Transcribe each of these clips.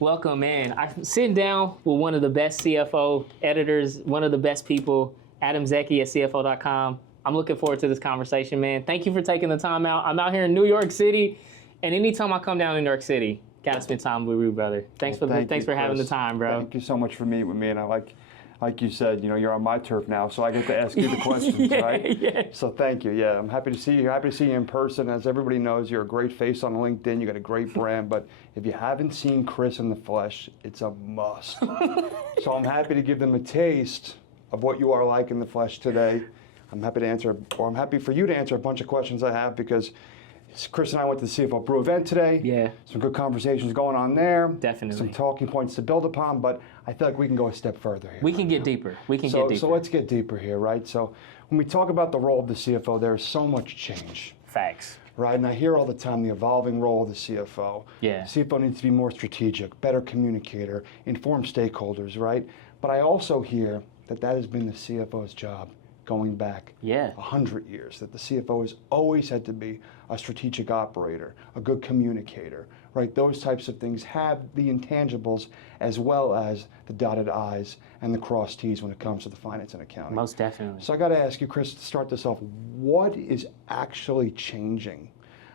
Welcome, man. I'm sitting down with one of the best CFO editors, one of the best people, Zaki at CFO.com. I'm looking forward to this conversation, man. Thank you for taking the time out. I'm out here in New York City, and anytime I come down to New York City, gotta spend time with you, brother. Thanks for having the time, bro. Thank you so much for meeting with me, and I like you said, you're on my turf now, so I get to ask you the questions, right? Yeah. So thank you. Yeah, I'm happy to see you. Happy to see you in person. As everybody knows, you're a great face on LinkedIn. You got a great brand, but if you haven't seen Chris in the flesh, it's a must. So I'm happy to give them a taste of what you are like in the flesh today. I'm happy for you to answer a bunch of questions I have, because Chris and I went to the CFO Brew event today. Yeah. Some good conversations going on there. Definitely. Some talking points to build upon, but I feel like we can go a step further here. We can get deeper. So let's get deeper here, right? So when we talk about the role of the CFO, there's so much change. Facts. Right, and I hear all the time the evolving role of the CFO. Yeah. CFO needs to be more strategic, better communicator, inform stakeholders, right? But I also hear that has been the CFO's job going back 100 years, that the CFO has always had to be a strategic operator, a good communicator, right? Those types of things have the intangibles as well as the dotted I's and the crossed T's when it comes to the finance and accounting. Most definitely. So I got to ask you, Chris, to start this off, what is actually changing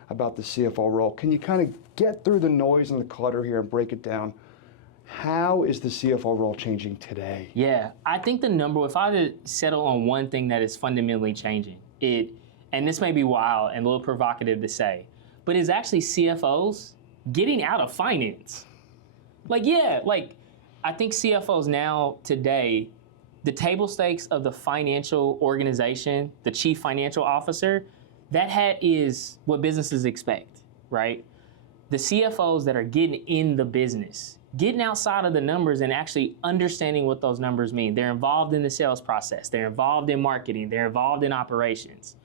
about the CFO role? Can you kind of get through the noise and the clutter here and break it down? How is the CFO role changing today? Yeah, I think if I had to settle on one thing that is fundamentally changing, and this may be wild and a little provocative to say, but it's actually CFOs getting out of finance. I think CFOs now, today, the table stakes of the financial organization, the chief financial officer, that is what businesses expect, right? The CFOs that are getting in the business, getting outside of the numbers and actually understanding what those numbers mean. They're involved in the sales process. They're involved in marketing. They're involved in operations.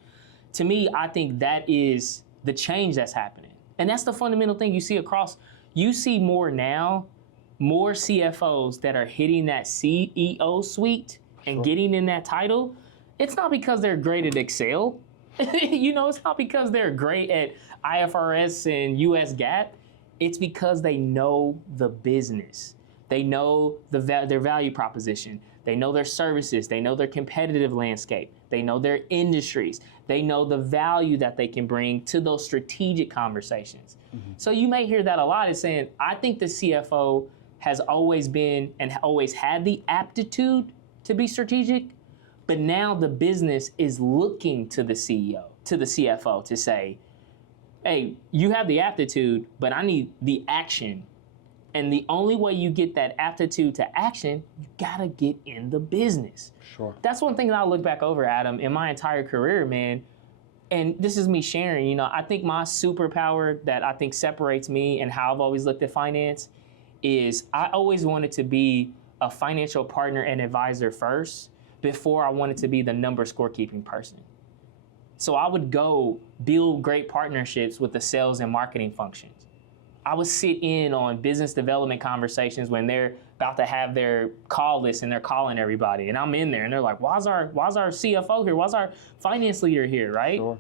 To me, I think that is the change that's happening. And that's the fundamental thing you see more now, more CFOs that are hitting that CEO suite and getting in that title. It's not because they're great at Excel. It's not because they're great at IFRS and US GAAP. It's because they know the business. They know their value proposition. They know their services. They know their competitive landscape. They know their industries. They know the value that they can bring to those strategic conversations. Mm-hmm. So you may hear that a lot, is saying, I think the CFO has always been and always had the aptitude to be strategic, but now the business is looking to the CFO to say, hey, you have the aptitude, but I need the action. And the only way you get that aptitude to action, you gotta get in the business. Sure. That's one thing that I look back over, Adam, in my entire career, man. And this is me sharing, I think my superpower that I think separates me and how I've always looked at finance is I always wanted to be a financial partner and advisor first before I wanted to be the number scorekeeping person. So I would go build great partnerships with the sales and marketing functions. I would sit in on business development conversations when they're about to have their call list and they're calling everybody. And I'm in there and they're like, why's our CFO here? Why's our finance leader here, right? Sure.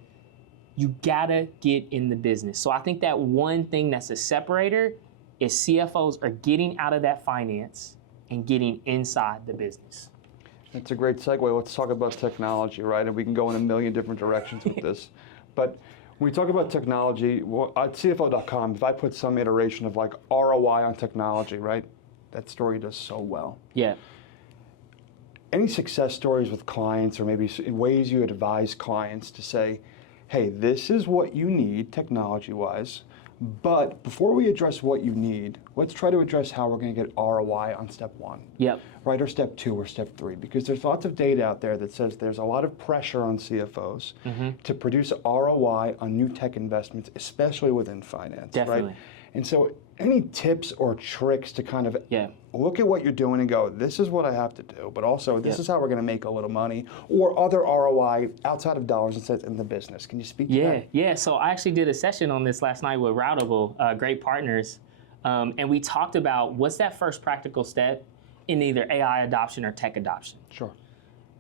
You gotta get in the business. So I think that one thing that's a separator is CFOs are getting out of that finance and getting inside the business. That's a great segue. Let's talk about technology, right? And we can go in a million different directions with this. But when we talk about technology, at CFO.com, if I put some iteration of like ROI on technology, right? That story does so well. Yeah. Any success stories with clients, or maybe ways you advise clients to say, hey, this is what you need technology-wise, but before we address what you need, let's try to address how we're going to get ROI on step one. Yep. Right, or step two, or step three, because there's lots of data out there that says there's a lot of pressure on CFOs to produce ROI on new tech investments, especially within finance. Definitely. Right? And so any tips or tricks to kind of look at what you're doing and go, this is what I have to do, but also this is how we're going to make a little money, or other ROI outside of dollars and cents in the business. Can you speak to that? Yeah. So I actually did a session on this last night with Routable, great partners, and we talked about what's that first practical step in either AI adoption or tech adoption. Sure.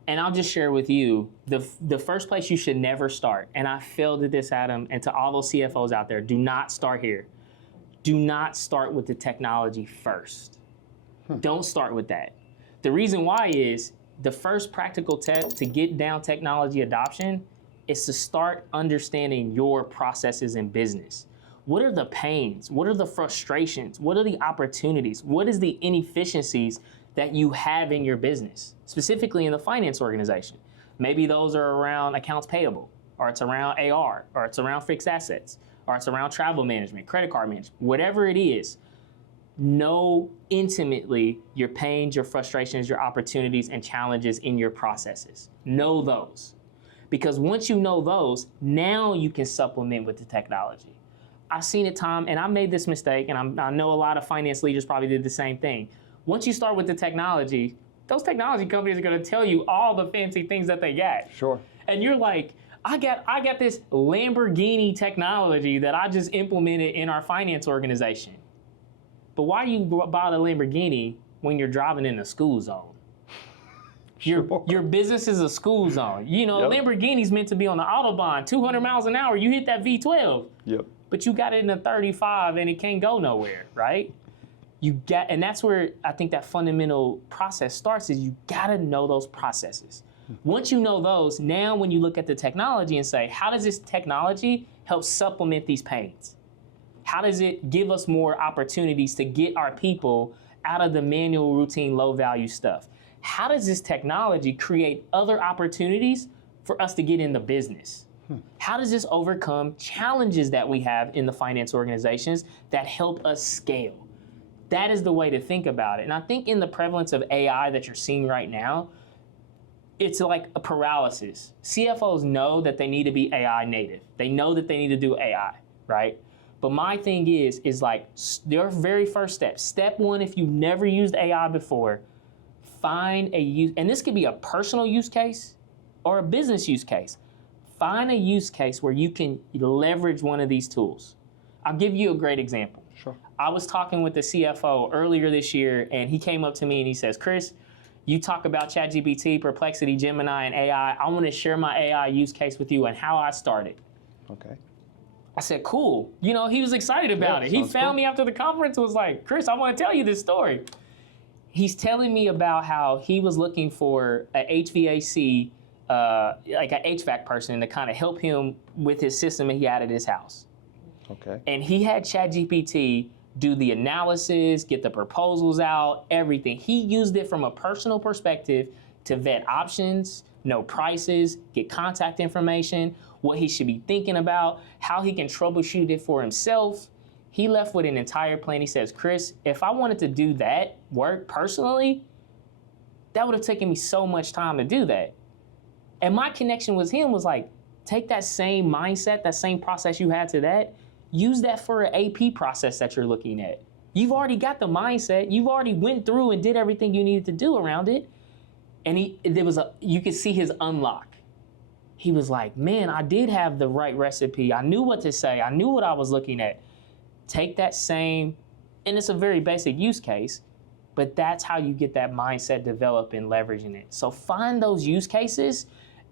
And I'll just share with you, the first place you should never start, and I failed at this, Adam, and to all those CFOs out there, do not start here. do not start with the technology first. Don't start with that. The reason why is the first practical step to get down technology adoption is to start understanding your processes in business. What are the pains? What are the frustrations? What are the opportunities? What is the inefficiencies that you have in your business, specifically in the finance organization? Maybe those are around accounts payable, or it's around AR, or it's around fixed assets, or it's around travel management, credit card management, whatever it is. Know intimately your pains, your frustrations, your opportunities, and challenges in your processes. Know those. Because once you know those, now you can supplement with the technology. I've seen it, Tom, and I made this mistake, and I know a lot of finance leaders probably did the same thing. Once you start with the technology, those technology companies are gonna tell you all the fancy things that they got. Sure. And you're like, I got this Lamborghini technology that I just implemented in our finance organization. But why do you buy the Lamborghini when you're driving in a school zone? Your business is a school zone. You know, yep. Lamborghini's meant to be on the Autobahn, 200 miles an hour, you hit that V12. Yep. But you got it in a 35 and it can't go nowhere, right? And that's where I think that fundamental process starts, is you gotta know those processes. Once you know those, now when you look at the technology and say, how does this technology help supplement these pains? How does it give us more opportunities to get our people out of the manual, routine, low-value stuff? How does this technology create other opportunities for us to get in the business? How does this overcome challenges that we have in the finance organizations that help us scale? That is the way to think about it. And I think in the prevalence of AI that you're seeing right now, it's like a paralysis. CFOs know that they need to be AI native. They know that they need to do AI, right? But my thing is like their very first step. Step one, if you've never used AI before, find a use, and this could be a personal use case or a business use case. Find a use case where you can leverage one of these tools. I'll give you a great example. Sure. I was talking with the CFO earlier this year, and he came up to me and he says, Chris, you talk about ChatGPT, Perplexity, Gemini, and AI. I want to share my AI use case with you and how I started. Okay. I said, cool. You know, he was excited about it. He found me after the conference and was like, Chris, I want to tell you this story. He's telling me about how he was looking for an HVAC, like an HVAC person to kind of help him with his system that he had at his house. Okay. And he had ChatGPT do the analysis, get the proposals out, everything. He used it from a personal perspective to vet options, know prices, get contact information, what he should be thinking about, how he can troubleshoot it for himself. He left with an entire plan. He says, Chris, if I wanted to do that work personally, that would have taken me so much time to do that. And my connection with him was like, take that same mindset, that same process you had to that, use that for an AP process that you're looking at. You've already got the mindset. You've already went through and did everything you needed to do around it. And you could see his unlock. He was like, man, I did have the right recipe. I knew what to say. I knew what I was looking at. Take that same, and it's a very basic use case, but that's how you get that mindset developed and leveraging it. So find those use cases.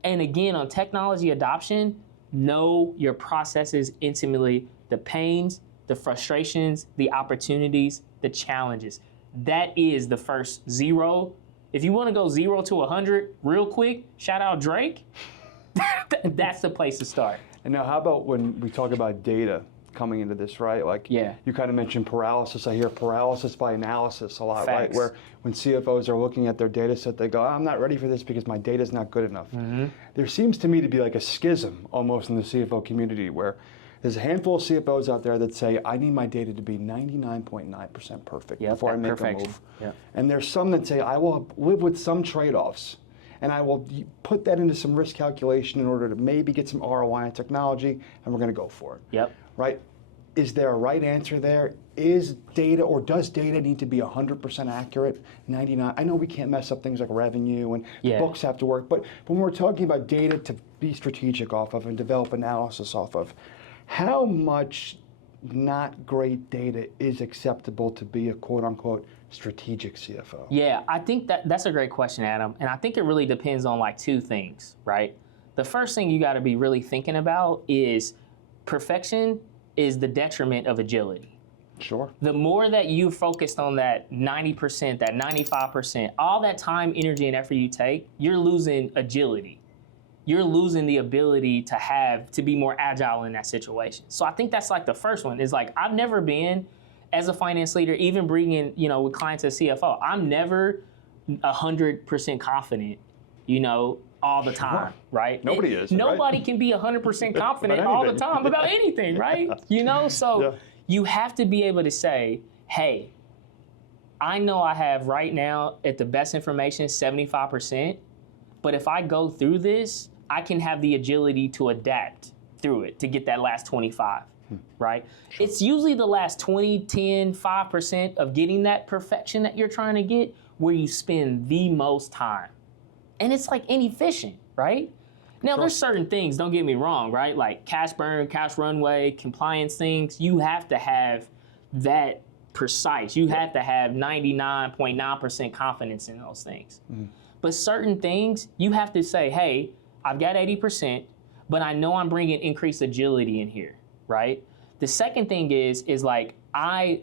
And again, on technology adoption, know your processes intimately, the pains, the frustrations, the opportunities, the challenges. That is the first zero. If you want to go 0 to 100 real quick, shout out Drake. That's the place to start. And now how about when we talk about data coming into this, right? Like you kind of mentioned paralysis. I hear paralysis by analysis a lot, Facts. right? Where when CFOs are looking at their data set, they go, I'm not ready for this because my data's not good enough. Mm-hmm. There seems to me to be like a schism almost in the CFO community where there's a handful of CFOs out there that say, I need my data to be 99.9% perfect before I make a move. Yep. And there's some that say, I will live with some trade-offs and I will put that into some risk calculation in order to maybe get some ROI on technology, and we're going to go for it. Yep. Right? Is there a right answer there? Is data, or does data need to be 100% accurate? 99? I know we can't mess up things like revenue and the books have to work, but when we're talking about data to be strategic off of and develop analysis off of, how much not great data is acceptable to be a quote-unquote strategic CFO? Yeah, I think that's a great question, Adam. And I think it really depends on like two things, right? The first thing you got to be really thinking about is perfection is the detriment of agility. Sure. The more that you focused on that 90%, that 95%, all that time, energy, and effort you take, you're losing agility. You're losing the ability to be more agile in that situation. So I think that's like the first one is like, I've never been, as a finance leader, even bringing, with clients as CFO, I'm never 100% confident, all the time, right? Nobody is. Nobody can be 100% confident all the time about anything, right? So you have to be able to say, hey, I know I have right now at the best information 75%, but if I go through this, I can have the agility to adapt through it to get that last 25, right? Sure. It's usually the last 20, 10, 5% of getting that perfection that you're trying to get where you spend the most time. And it's like inefficient, right? Now, There's certain things, don't get me wrong, right? Like cash burn, cash runway, compliance things, you have to have that precise. You have to have 99.9% confidence in those things. But certain things, you have to say, hey, I've got 80%, but I know I'm bringing increased agility in here, right? The second thing is like,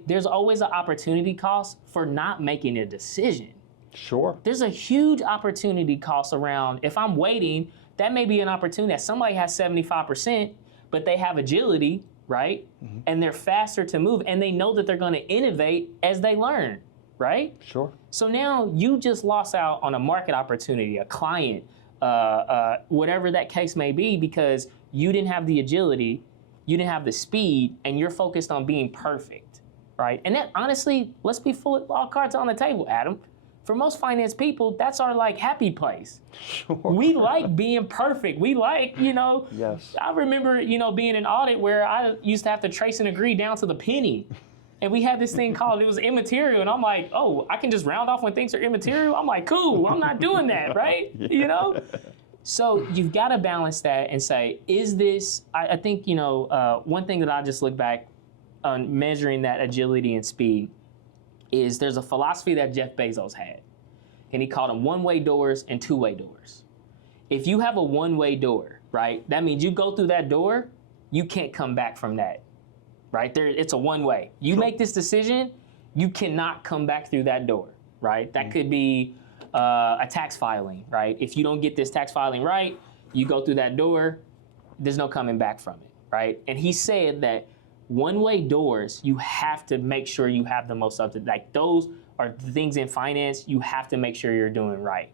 there's always an opportunity cost for not making a decision. Sure. There's a huge opportunity cost around, if I'm waiting, that may be an opportunity that somebody has 75%, but they have agility, right? And they're faster to move, and they know that they're gonna innovate as they learn, right? Sure. So now you just lost out on a market opportunity, a client, whatever that case may be, because you didn't have the agility, you didn't have the speed, and you're focused on being perfect, right? And that, honestly, let's be full, all cards on the table, Adam. For most finance people, that's our like happy place. Sure. We like being perfect. We like, Yes. I remember, being in audit where I used to have to trace and agree down to the penny. And we had this thing called, it was immaterial. And I'm like, oh, I can just round off when things are immaterial? I'm like, cool, I'm not doing that, right? Yeah. So you've got to balance that and say, is this, I think, one thing that I just look back on measuring that agility and speed is there's a philosophy that Jeff Bezos had. And he called them one-way doors and two-way doors. If you have a one-way door, right, that means you go through that door, you can't come back from that, right? It's a one-way. You make this decision, you cannot come back through that door, right? That could be a tax filing, right? If you don't get this tax filing right, you go through that door, there's no coming back from it, right? And he said that one-way doors, you have to make sure you have the most like those are the things in finance you have to make sure you're doing right?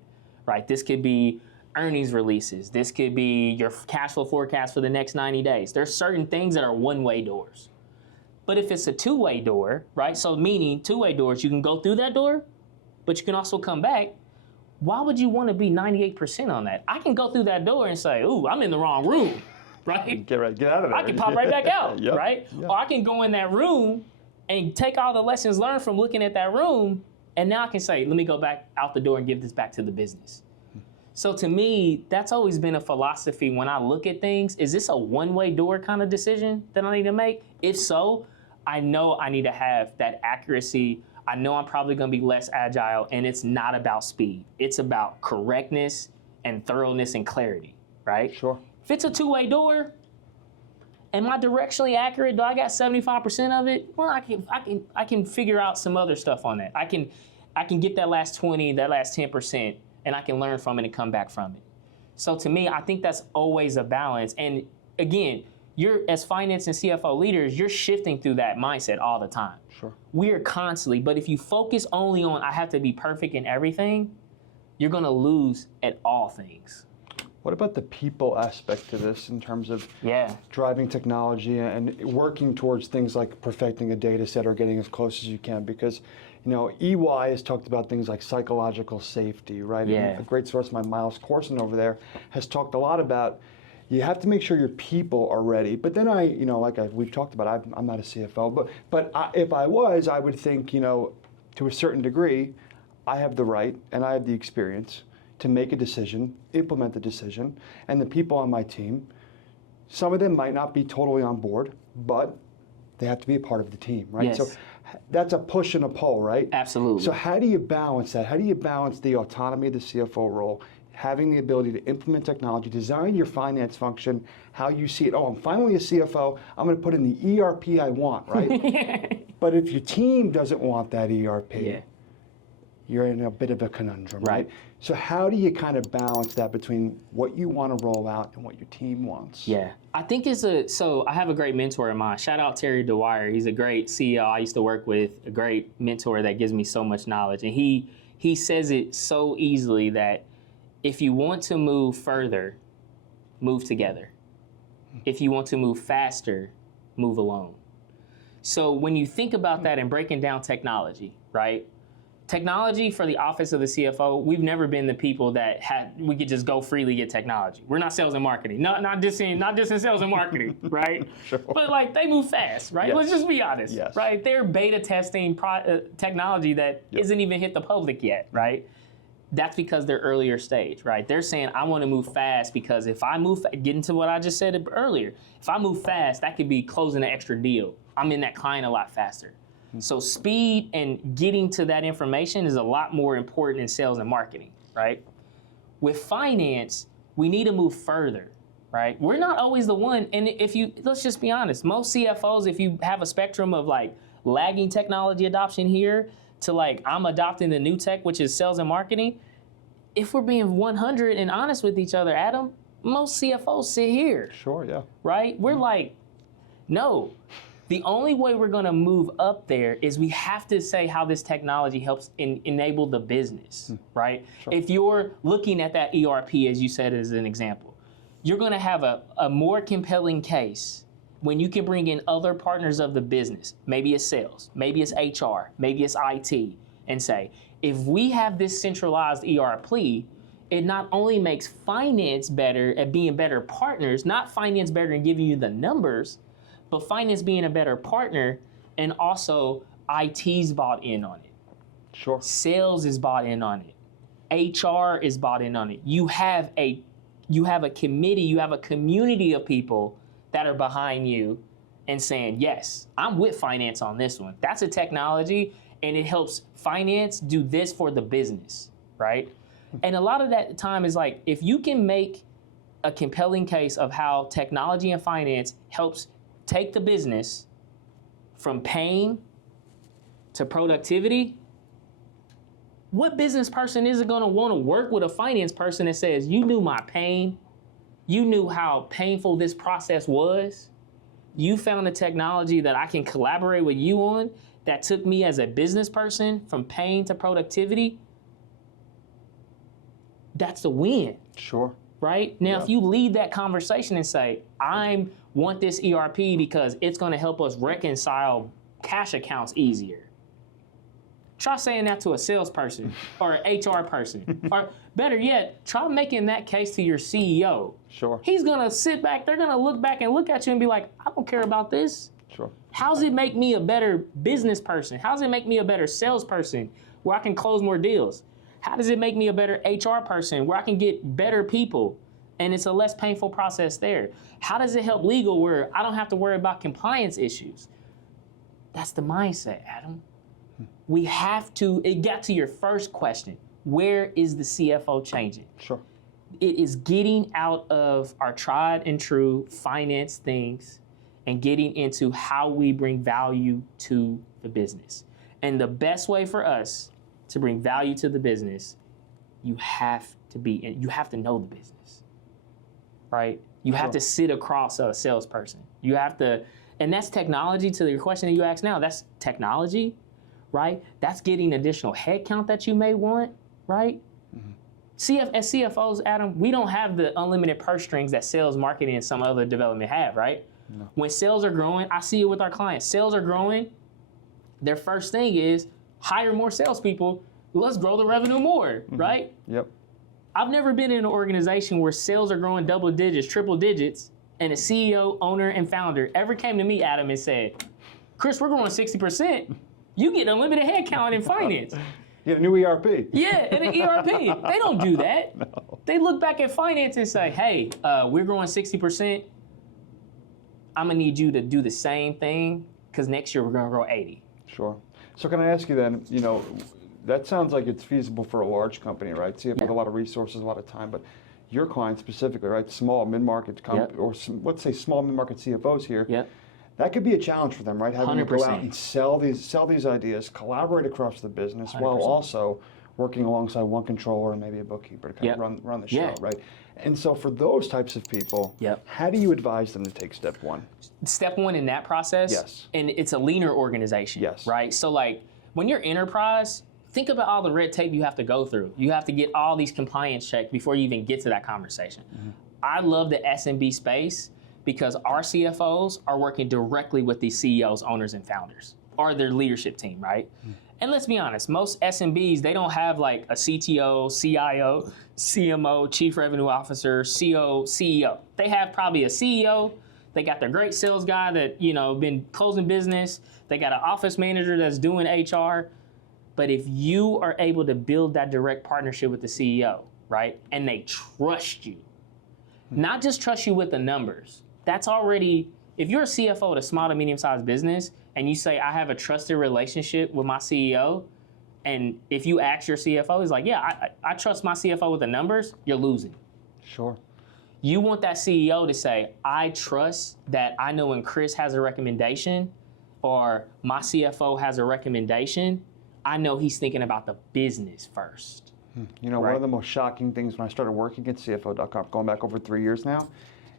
This could be earnings releases. This could be your cash flow forecast for the next 90 days. There's certain things that are one-way doors. But if it's a two-way door, right? So meaning two-way doors, you can go through that door, but you can also come back. Why would you want to be 98% on that? I can go through that door and say, ooh, I'm in the wrong room. Right? Get out of there. I can pop right back out, Yep. right? Yep. Or I can go in that room and take all the lessons learned from looking at that room, and now I can say, let me go back out the door and give this back to the business. So to me, that's always been a philosophy when I look at things. Is this a one-way door kind of decision that I need to make? If so, I know I need to have that accuracy. I know I'm probably going to be less agile, and it's not about speed. It's about correctness and thoroughness and clarity, right? Sure. If it's a two-way door, am I directionally accurate? Do I got 75% of it? Well, I can figure out some other stuff on that. I can get that last 20, that last 10%, and I can learn from it and come back from it. So to me, I think that's always a balance. And again, you're as finance and CFO leaders, you're shifting through that mindset all the time. Sure. We are constantly, but if you focus only on I have to be perfect in everything, you're gonna lose at all things. What about the people aspect to this in terms of driving technology and working towards things like perfecting a data set or getting as close as you can? Because, EY has talked about things like psychological safety, right? Yeah. And a great source, my Miles Corson over there, has talked a lot about you have to make sure your people are ready. But then we've talked about, I'm not a CFO, but if I was, I would think, to a certain degree, I have the right and I have the experience to make a decision, implement the decision, and the people on my team, some of them might not be totally on board, but they have to be a part of the team, right? Yes. So that's a push and a pull, right? Absolutely. So how do you balance that? How do you balance the autonomy of the CFO role having the ability to implement technology, design your finance function, how you see it. Oh, I'm finally a CFO. I'm going to put in the ERP I want, right? But if your team doesn't want that ERP, you're in a bit of a conundrum, right? So how do you kind of balance that between what you want to roll out and what your team wants? Yeah, I think so I have a great mentor of mine. Shout out Terry Dwyer. He's a great CEO I used to work with, a great mentor that gives me so much knowledge. And he says it so easily that if you want to move further, move together. If you want to move faster, move alone. So when you think about that and breaking down technology, right? Technology for the office of the CFO, we've never been the people that we could just go freely get technology. We're not sales and marketing. Not dissing sales and marketing, right? Sure. But like they move fast, right? Yes. Let's just be honest, yes. right? They're beta testing technology that isn't even hit the public yet, right? That's because they're earlier stage, right? They're saying, I want to move fast because if I move, get into what I just said earlier, if I move fast, that could be closing an extra deal. I'm in that client a lot faster. So speed and getting to that information is a lot more important in sales and marketing, right? With finance, we need to move further, right? We're not always the one, and let's just be honest, most CFOs, if you have a spectrum of like lagging technology adoption here to like I'm adopting the new tech, which is sales and marketing, if we're being 100 and honest with each other, Adam, most CFOs sit here. Sure, yeah. Right? We're like, no. The only way we're going to move up there is we have to say how this technology helps enable the business, right? Sure. If you're looking at that ERP, as you said as an example, you're going to have a more compelling case when you can bring in other partners of the business. Maybe it's sales, maybe it's HR, maybe it's IT, and say, if we have this centralized ERP, it not only makes finance better at being better partners, not finance better and giving you the numbers, but finance being a better partner, and also IT's bought in on it. Sure. Sales is bought in on it. HR is bought in on it. You have a committee, you have a community of people that are behind you and saying, yes, I'm with finance on this one. That's a technology, and it helps finance do this for the business, right? And a lot of that time is like, if you can make a compelling case of how technology and finance helps take the business from pain to productivity, what business person is going to want to work with a finance person that says, you knew my pain, you knew how painful this process was, you found a technology that I can collaborate with you on that took me as a business person from pain to productivity? That's the win. Sure. Right? Now, if you lead that conversation and say, I want this ERP because it's going to help us reconcile cash accounts easier. Try saying that to a salesperson or an HR person. Or better yet, try making that case to your CEO. Sure. He's going to sit back, they're going to look back and look at you and be like, I don't care about this. Sure. How does it make me a better business person? How does it make me a better salesperson where I can close more deals? How does it make me a better HR person where I can get better people and it's a less painful process there? How does it help legal where I don't have to worry about compliance issues? That's the mindset, Adam. We have to, it got to your first question. Where is the CFO changing? Sure. It is getting out of our tried and true finance things and getting into how we bring value to the business. And the best way for us to bring value to the business, you have to know the business, right? You have to sit across a salesperson. You have to, and that's technology. To your question that you asked now, that's technology, right? That's getting additional headcount that you may want, right? Mm-hmm. As CFOs, Adam, we don't have the unlimited purse strings that sales, marketing, and some other development have, right? No. When sales are growing, I see it with our clients. Sales are growing. Their first thing is hire more salespeople. Let's grow the revenue more, right? Yep. I've never been in an organization where sales are growing double digits, triple digits, and a CEO, owner, and founder ever came to me, Adam, and said, Chris, we're growing 60%. You get unlimited headcount in finance. You get a new ERP. Yeah, and an ERP. They don't do that. No. They look back at finance and say, hey, we're growing 60%. I'm going to need you to do the same thing because next year we're going to grow 80. Sure. So can I ask you then, that sounds like it's feasible for a large company, right? CFO with a lot of resources, a lot of time, but your clients specifically, right? Small, mid-market, or let's say small, mid-market CFOs here. That could be a challenge for them, right? Having 100%. To go out and sell these ideas, collaborate across the business, 100%. While also working alongside one controller and maybe a bookkeeper to kind of run the show, right? And so for those types of people, how do you advise them to take step one? Step one in that process, and it's a leaner organization, right? So like when you're enterprise, think about all the red tape you have to go through. You have to get all these compliance checks before you even get to that conversation. I love the SMB space because our CFOs are working directly with these CEOs, owners, and founders, or their leadership team, right? And let's be honest, most SMBs, they don't have like a CTO, CIO, CMO, Chief Revenue Officer, CO, CEO. They have probably a CEO, they got their great sales guy that, you know, been closing business, they got an office manager that's doing HR. But if you are able to build that direct partnership with the CEO, right, and they trust you, not just trust you with the numbers, that's already, if you're a CFO at a small to medium-sized business and you say, I have a trusted relationship with my CEO, and if you ask your CFO, he's like, yeah, I trust my CFO with the numbers, you're losing. Sure. You want that CEO to say, I trust that I know when Chris has a recommendation or my CFO has a recommendation, I know he's thinking about the business first. You know, one of the most shocking things when I started working at CFO.com, going back over 3 years now,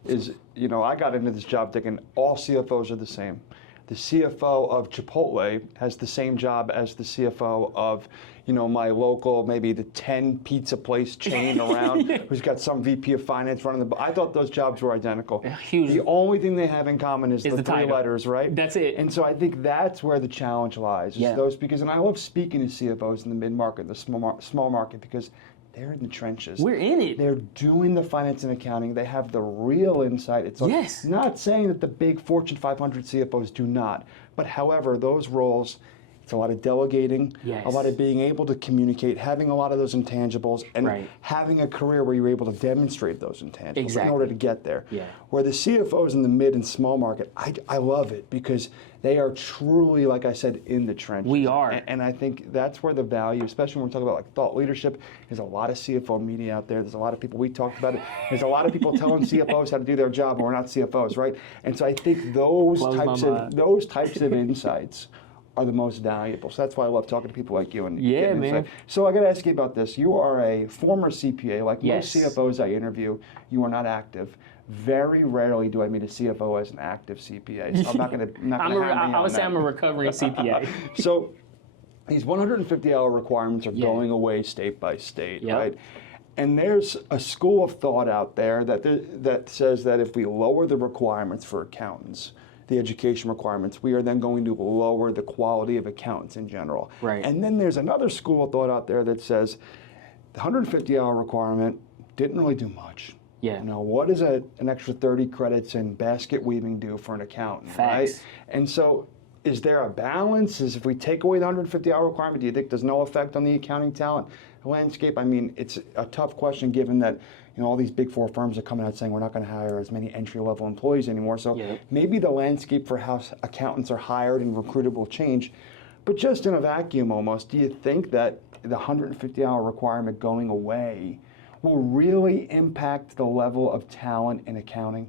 is, you know, I got into this job thinking all CFOs are the same. The CFO of Chipotle has the same job as the CFO of, you know, my local, maybe the 10 pizza place chain around, who's got some VP of finance running the. I thought those jobs were identical. Huge. The only thing they have in common is the three title. Letters, right? That's it. And so I think that's where the challenge lies. Is those, because, and I love speaking to CFOs in the mid-market, the small market, because they're in the trenches. We're in it. They're doing the finance and accounting. They have the real insight. It's like, not saying that the big Fortune 500 CFOs do not, but however, those roles, it's a lot of delegating, a lot of being able to communicate, having a lot of those intangibles, and having a career where you're able to demonstrate those intangibles in order to get there. Where the CFOs in the mid and small market, I love it because they are truly, like I said, in the trenches. We are. And I think that's where the value, especially when we're talking about like thought leadership, there's a lot of CFO media out there. There's a lot of people, we talked about it, there's a lot of people telling CFOs how to do their job, and we're not CFOs, right? And so I think those types of insights are the most valuable. So that's why I love talking to people like you and getting insight. So I got to ask you about this. You are a former CPA. Like most CFOs I interview, you are not active. Very rarely do I meet a CFO as an active CPA. So I'm not going to. I would say I'm a recovering CPA. So these 150-hour requirements are going away state by state, right? And there's a school of thought out there that says that if we lower the requirements for accountants, the education requirements, we are then going to lower the quality of accountants in general. Right. And then there's another school of thought out there that says the 150-hour requirement didn't really do much. You know, what does an extra 30 credits in basket weaving do for an accountant, right? And so is there a balance? Is if we take away the 150-hour requirement, do you think there's no effect on the accounting talent landscape? I mean, it's a tough question given that, you know, all these big four firms are coming out saying we're not going to hire as many entry-level employees anymore. So maybe the landscape for how accountants are hired and recruited will change. But just in a vacuum almost, do you think that the 150-hour requirement going away will really impact the level of talent in accounting?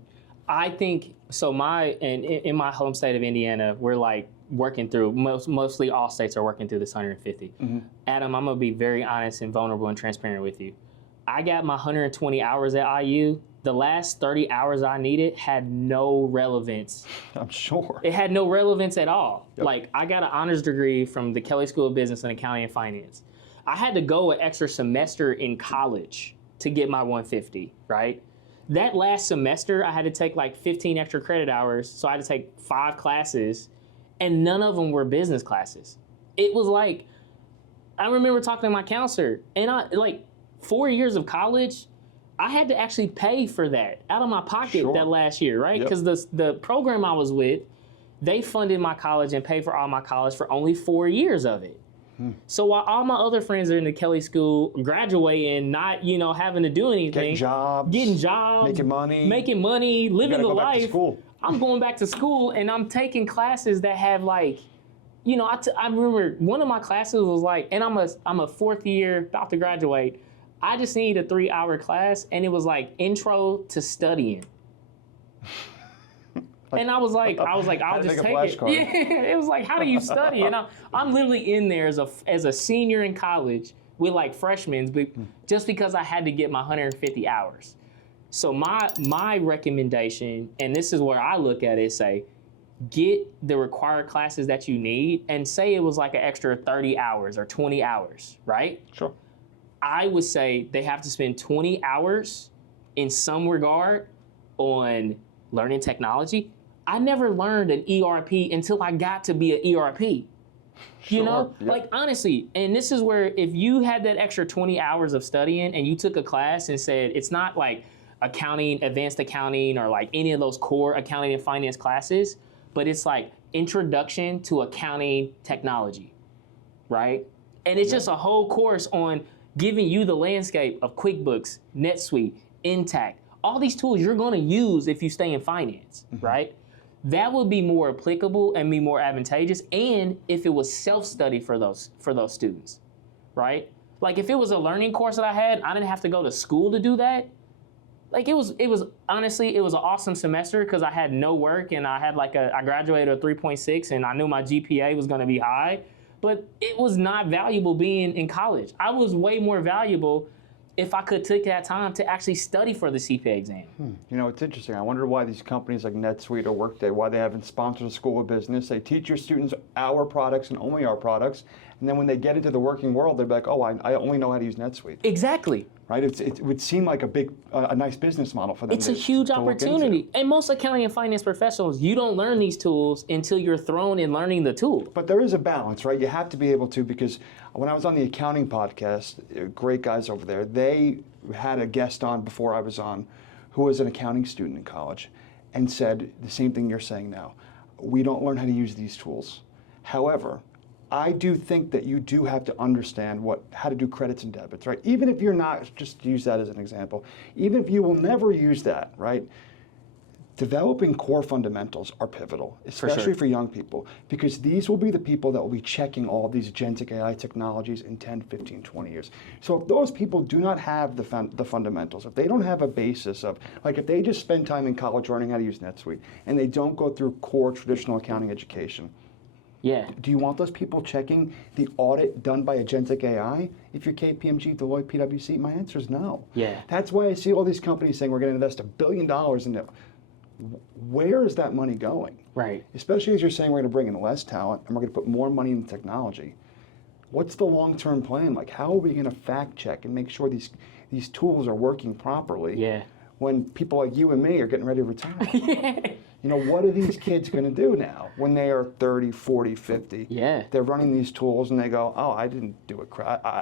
I think, so in my home state of Indiana, we're like working through, mostly all states are working through this 150. Adam, I'm going to be very honest and vulnerable and transparent with you. I got my 120 hours at IU. The last 30 hours I needed had no relevance. I'm sure. It had no relevance at all. Like, I got an honors degree from the Kelley School of Business and Accounting and Finance. I had to go an extra semester in college to get my 150, right? That last semester, I had to take like 15 extra credit hours, so I had to take 5 classes, and none of them were business classes. It was like, I remember talking to my counselor, and I, like, 4 years of college, I had to actually pay for that out of my pocket that last year, right? Because the program I was with, they funded my college and paid for all my college for only 4 years of it. So while all my other friends are in the Kelley School, graduating, not, you know, having to do anything, getting jobs, making money, living the life, I'm going back to school and I'm taking classes that have like you know, I remember one of my classes was like, and I'm a fourth year, about to graduate. I just need a 3-hour class, and it was like intro to studying. And I was like, I'll just take it. Yeah, it was like, how do you study? And I'm literally in there as a senior in college with like freshmen, but just because I had to get my 150 hours. So my recommendation, and this is where I look at it, say, get the required classes that you need, and say it was like an extra 30 hours or 20 hours, right? Sure. I would say they have to spend 20 hours in some regard on learning technology. I never learned an ERP until I got to be an ERP. You know, like honestly, and this is where if you had that extra 20 hours of studying and you took a class and said, it's not like accounting, advanced accounting, or like any of those core accounting and finance classes, but it's like introduction to accounting technology, right? And it's just a whole course on giving you the landscape of QuickBooks, NetSuite, Intact, all these tools you're gonna use if you stay in finance, right? That would be more applicable and be more advantageous, and if it was self-study for those students, right? Like if it was a learning course that I had, I didn't have to go to school to do that. Like it was honestly, it was an awesome semester because I had no work and I had I graduated a 3.6 and I knew my GPA was gonna be high, but it was not valuable being in college. I was way more valuable if I could take that time to actually study for the CPA exam. You know, it's interesting. I wonder why these companies like NetSuite or Workday, why they haven't sponsored a school of business. They teach your students our products and only our products, and then when they get into the working world, they're like, oh, I only know how to use NetSuite. Exactly. Right? It would seem like a nice business model for them. It's a huge opportunity. And most accounting and finance professionals, you don't learn these tools until you're thrown in learning the tool. But there is a balance, right? You have to be able to, because when I was on the accounting podcast, great guys over there, they had a guest on before I was on who was an accounting student in college and said the same thing you're saying now. We don't learn how to use these tools. However, I do think that you do have to understand how to do credits and debits, right? Even if you're not, just use that as an example, even if you will never use that, right? Developing core fundamentals are pivotal, especially for young people, because these will be the people that will be checking all these agentic AI technologies in 10, 15, 20 years. So if those people do not have the fundamentals, if they don't have a basis of, like if they just spend time in college learning how to use NetSuite, and they don't go through core traditional accounting education, do you want those people checking the audit done by agentic AI? If you're KPMG, Deloitte, PwC, my answer is no. That's why I see all these companies saying we're going to invest $1 billion in it. Where is that money going? Right. Especially as you're saying we're going to bring in less talent and we're going to put more money in technology. What's the long-term plan? Like, how are we going to fact check and make sure these tools are working properly when people like you and me are getting ready to retire? You know, what are these kids going to do now when they are 30, 40, 50? They're running these tools and they go, oh, I didn't do it.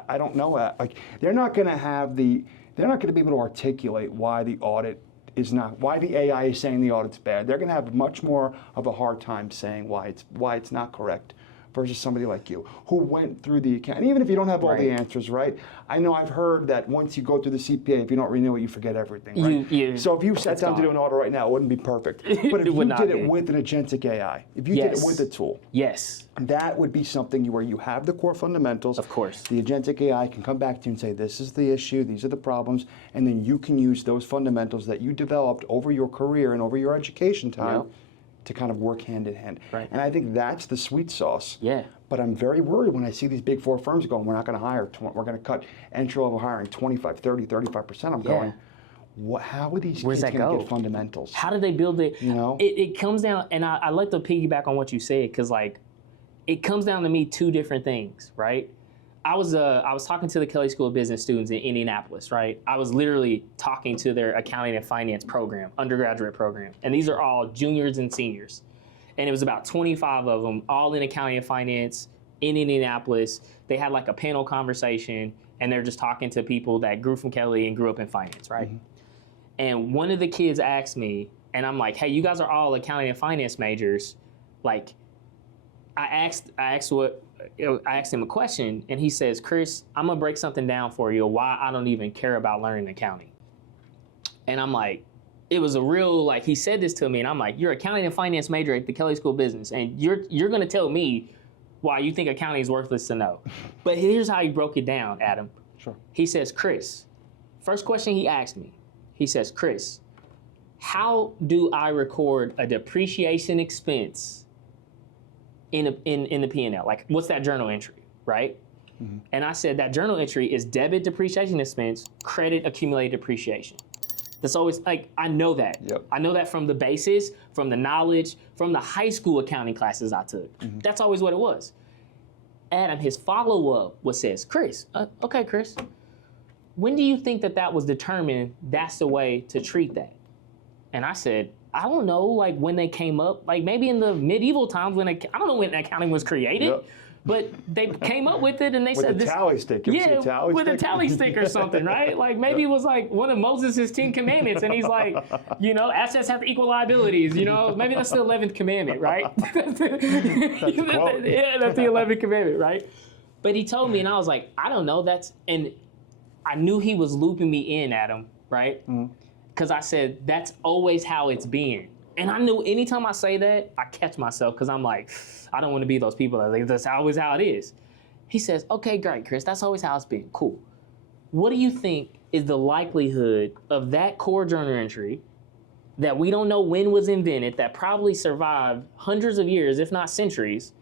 I don't know that. Like, they're not going to be able to articulate why the audit is not, why the AI is saying the audit's bad. They're going to have much more of a hard time saying why it's not correct versus somebody like you who went through the account. And even if you don't have all the answers, right? I know I've heard that once you go through the CPA, if you don't renew it, you forget everything, right? So if you sat down to do an audit right now, it wouldn't be perfect. But if you did it with an agentic AI, if you did it with a tool, that would be something where you have the core fundamentals. Of course. The agentic AI can come back to you and say, this is the issue, these are the problems, and then you can use those fundamentals that you developed over your career and over your education time to kind of work hand in hand. And I think that's the sweet sauce. But I'm very worried when I see these big four firms going, we're not going to hire, we're going to cut entry-level hiring 25, 30, 35%. I'm going, how are these kids going to get fundamentals? How do they build it? You know? It comes down, and I like to piggyback on what you said, because like, it comes down to me two different things, right? I was talking to the Kelley School of Business students in Indianapolis, right? I was literally talking to their accounting and finance program, undergraduate program. And these are all juniors and seniors. And it was about 25 of them, all in accounting and finance in Indianapolis. They had like a panel conversation, and they're just talking to people that grew from Kelley and grew up in finance, right? And one of the kids asked me, and I'm like, hey, you guys are all accounting and finance majors. Like, I asked him a question, and he says, Chris, I'm gonna break something down for you why I don't even care about learning accounting. And I'm like, it was a real, like, he said this to me, and I'm like, you're accounting and finance major at the Kelley School of Business, and you're gonna tell me why you think accounting is worthless to know. But here's how he broke it down, Adam. Sure. He says, Chris, first question he asked me, he says, Chris, how do I record a depreciation expense in the P&L? Like, what's that journal entry, right? Mm-hmm. And I said that journal entry is debit depreciation expense, credit accumulated depreciation. That's always, like, I know that. Yep. I know that from the basis, from the knowledge, from the high school accounting classes I took. Mm-hmm. That's always what it was. Adam, his follow-up says, Chris, okay, Chris, when do you think that was determined that's the way to treat that? And I said, I don't know, like when they came up, like maybe in the medieval times I don't know when accounting was created. Yep. But they came up with it and they said this. With a tally stick. With a tally stick or something, right? Like maybe it was like one of Moses' 10 commandments and he's like, assets have to equal liabilities, maybe that's the 11th commandment, right? That's the 11th commandment, right? But he told me and I was like, I don't know, and I knew he was looping me in, Adam, right? Because I said, that's always how it's been. And I knew anytime I say that, I catch myself because I'm like, I don't want to be those people that like, that's always how it is. He says, okay, great, Chris, that's always how it's been. Cool. What do you think is the likelihood of that core journal entry that we don't know when was invented, that probably survived hundreds of years, if not centuries?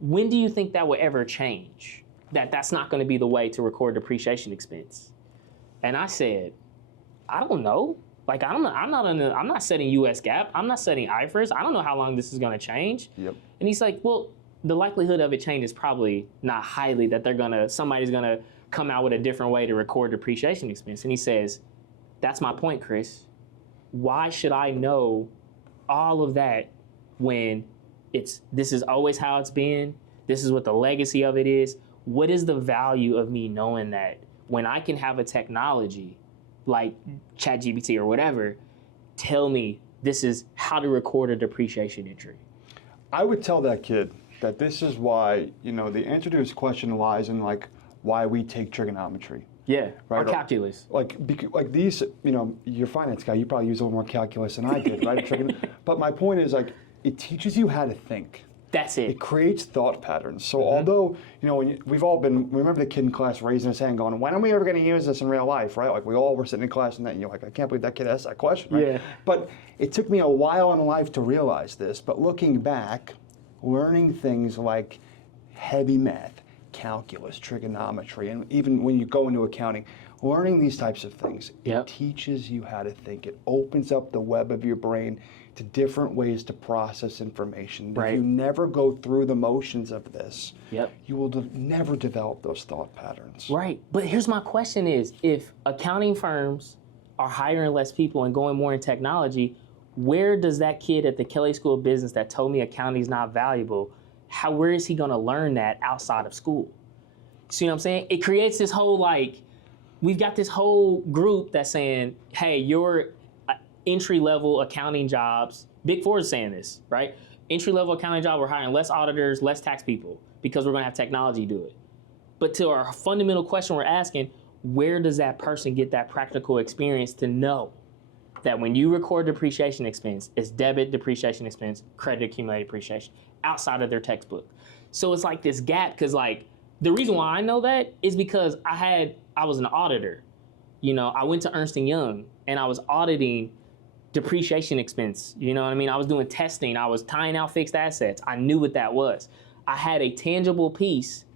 When do you think that will ever change? That's not going to be the way to record depreciation expense? And I said, I don't know. Like, I'm not setting US GAAP. I'm not setting IFRS. I don't know how long this is going to change. Yep. And he's like, well, the likelihood of it change is probably not highly that somebody's going to come out with a different way to record depreciation expense. And he says, that's my point, Chris. Why should I know all of that when this is always how it's been? This is what the legacy of it is. What is the value of me knowing that when I can have a technology like ChatGPT or whatever, tell me this is how to record a depreciation entry? I would tell that kid that this is why, the answer to his question lies in like why we take trigonometry. Yeah, right? Or calculus. Like these, you're a finance guy, you probably use a little more calculus than I did, right? But my point is like, it teaches you how to think. That's it. It creates thought patterns. So although, we've all remember the kid in class raising his hand going, when are we ever going to use this in real life, right? Like we all were sitting in class and then you're like, I can't believe that kid asked that question, right? Yeah. But it took me a while in life to realize this. But looking back, learning things like heavy math, calculus, trigonometry, and even when you go into accounting, learning these types of things, it teaches you how to think. It opens up the web of your brain to different ways to process information. Right. If you never go through the motions of this, you will never develop those thought patterns. Right. But here's my question is, if accounting firms are hiring less people and going more in technology, where does that kid at the Kelley School of Business that told me accounting is not valuable, where is he going to learn that outside of school? See what I'm saying? It creates this whole we've got this whole group that's saying, hey, your entry-level accounting jobs, Big Four is saying this, right? Entry-level accounting job, we're hiring less auditors, less tax people because we're going to have technology do it. But to our fundamental question we're asking, where does that person get that practical experience to know that when you record depreciation expense, it's debit depreciation expense, credit accumulated depreciation outside of their textbook? So it's like this gap because the reason why I know that is because I was an auditor. I went to Ernst & Young and I was auditing depreciation expense. You know what I mean? I was doing testing. I was tying out fixed assets. I knew what that was. I had a tangible piece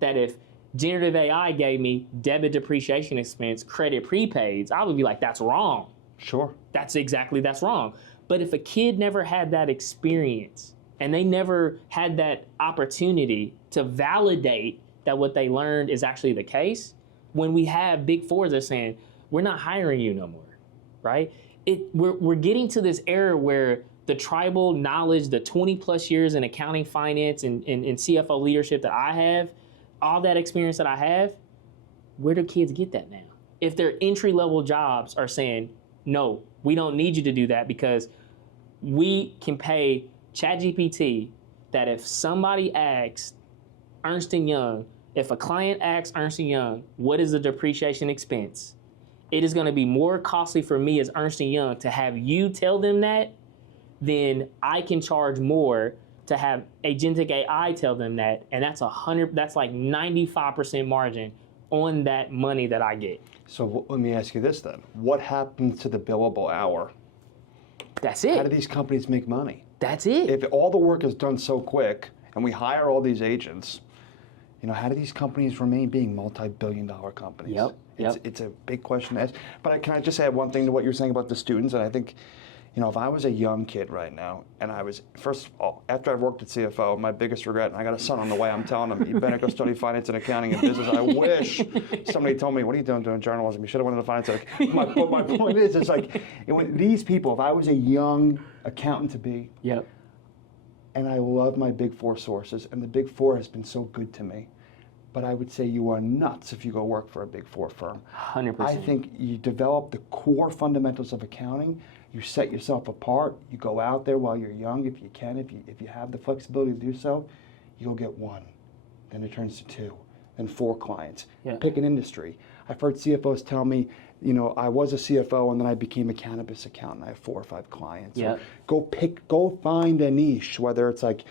that if generative AI gave me debit depreciation expense, credit prepaids, I would be like, that's wrong. Sure. That's wrong. But if a kid never had that experience and they never had that opportunity to validate that what they learned is actually the case, when we have Big Fours that are saying, we're not hiring you no more, right? We're getting to this era where the tribal knowledge, the 20 plus years in accounting, finance, and CFO leadership that I have, all that experience that I have, where do kids get that now? If their entry-level jobs are saying, no, we don't need you to do that because we can pay ChatGPT that if somebody asks Ernst & Young, if a client asks Ernst & Young, what is the depreciation expense? It is going to be more costly for me as Ernst & Young to have you tell them that than I can charge more to have agentic AI tell them that, and that's like 95% margin on that money that I get. So let me ask you this then. What happens to the billable hour? That's it. How do these companies make money? That's it. If all the work is done so quick and we hire all these agents, how do these companies remain being multi-billion-dollar companies? Yep. It's a big question to ask. But can I just add one thing to what you're saying about the students? And I think, if I was a young kid right now, and I was, first of all, after I worked at CFO, my biggest regret, and I got a son on the way, I'm telling him, you better go study finance and accounting and business. I wish somebody told me, what are you doing journalism? You should have went into finance. But my point is, it's like, when these people, if I was a young accountant to be, yep. and I love my Big Four sources, and the Big Four has been so good to me, but I would say you are nuts if you go work for a Big Four firm. 100%. I think you develop the core fundamentals of accounting, you set yourself apart, you go out there while you're young, if you can, if you have the flexibility to do so, you go get one, then it turns to two, then 4 clients. Yeah. Pick an industry. I've heard CFOs tell me, I was a CFO and then I became a cannabis accountant. I have 4 or 5 clients. Yeah. Go find a niche, whether it's like,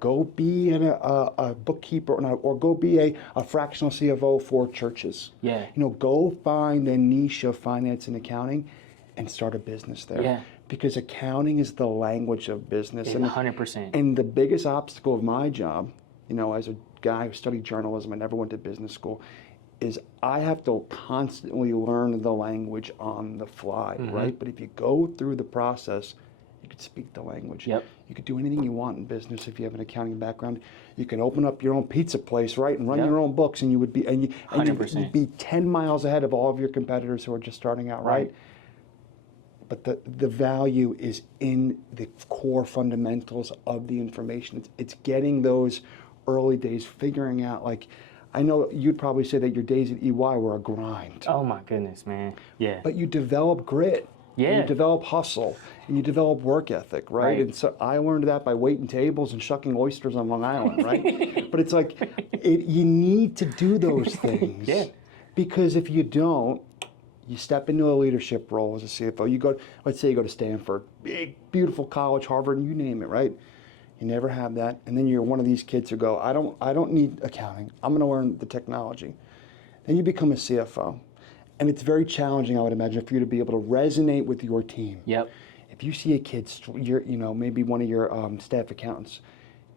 go be a bookkeeper or go be a fractional CFO for churches. Yeah. Go find a niche of finance and accounting and start a business there. Yeah. Because accounting is the language of business. Yeah, 100%. And the biggest obstacle of my job, as a guy who studied journalism, I never went to business school, is I have to constantly learn the language on the fly, right? But if you go through the process, you could speak the language. Yep. You could do anything you want in business if you have an accounting background. You can open up your own pizza place, right, and run your own books, and you would be, you'd be 10 miles ahead of all of your competitors who are just starting out, right? But the value is in the core fundamentals of the information. It's getting those early days, figuring out, like, I know you'd probably say that your days at EY were a grind. Oh my goodness, man. Yeah. But you develop grit. Yeah. And you develop hustle. And you develop work ethic, right? And so I learned that by waiting tables and shucking oysters on Long Island, right? But it's like, you need to do those things. Yeah. Because if you don't, you step into a leadership role as a CFO. Let's say you go to Stanford, big, beautiful college, Harvard, and you name it, right? You never have that, and then you're one of these kids who go, I don't need accounting. I'm going to learn the technology. Then you become a CFO, and it's very challenging, I would imagine, for you to be able to resonate with your team. Yep. If you see a kid, maybe one of your staff accountants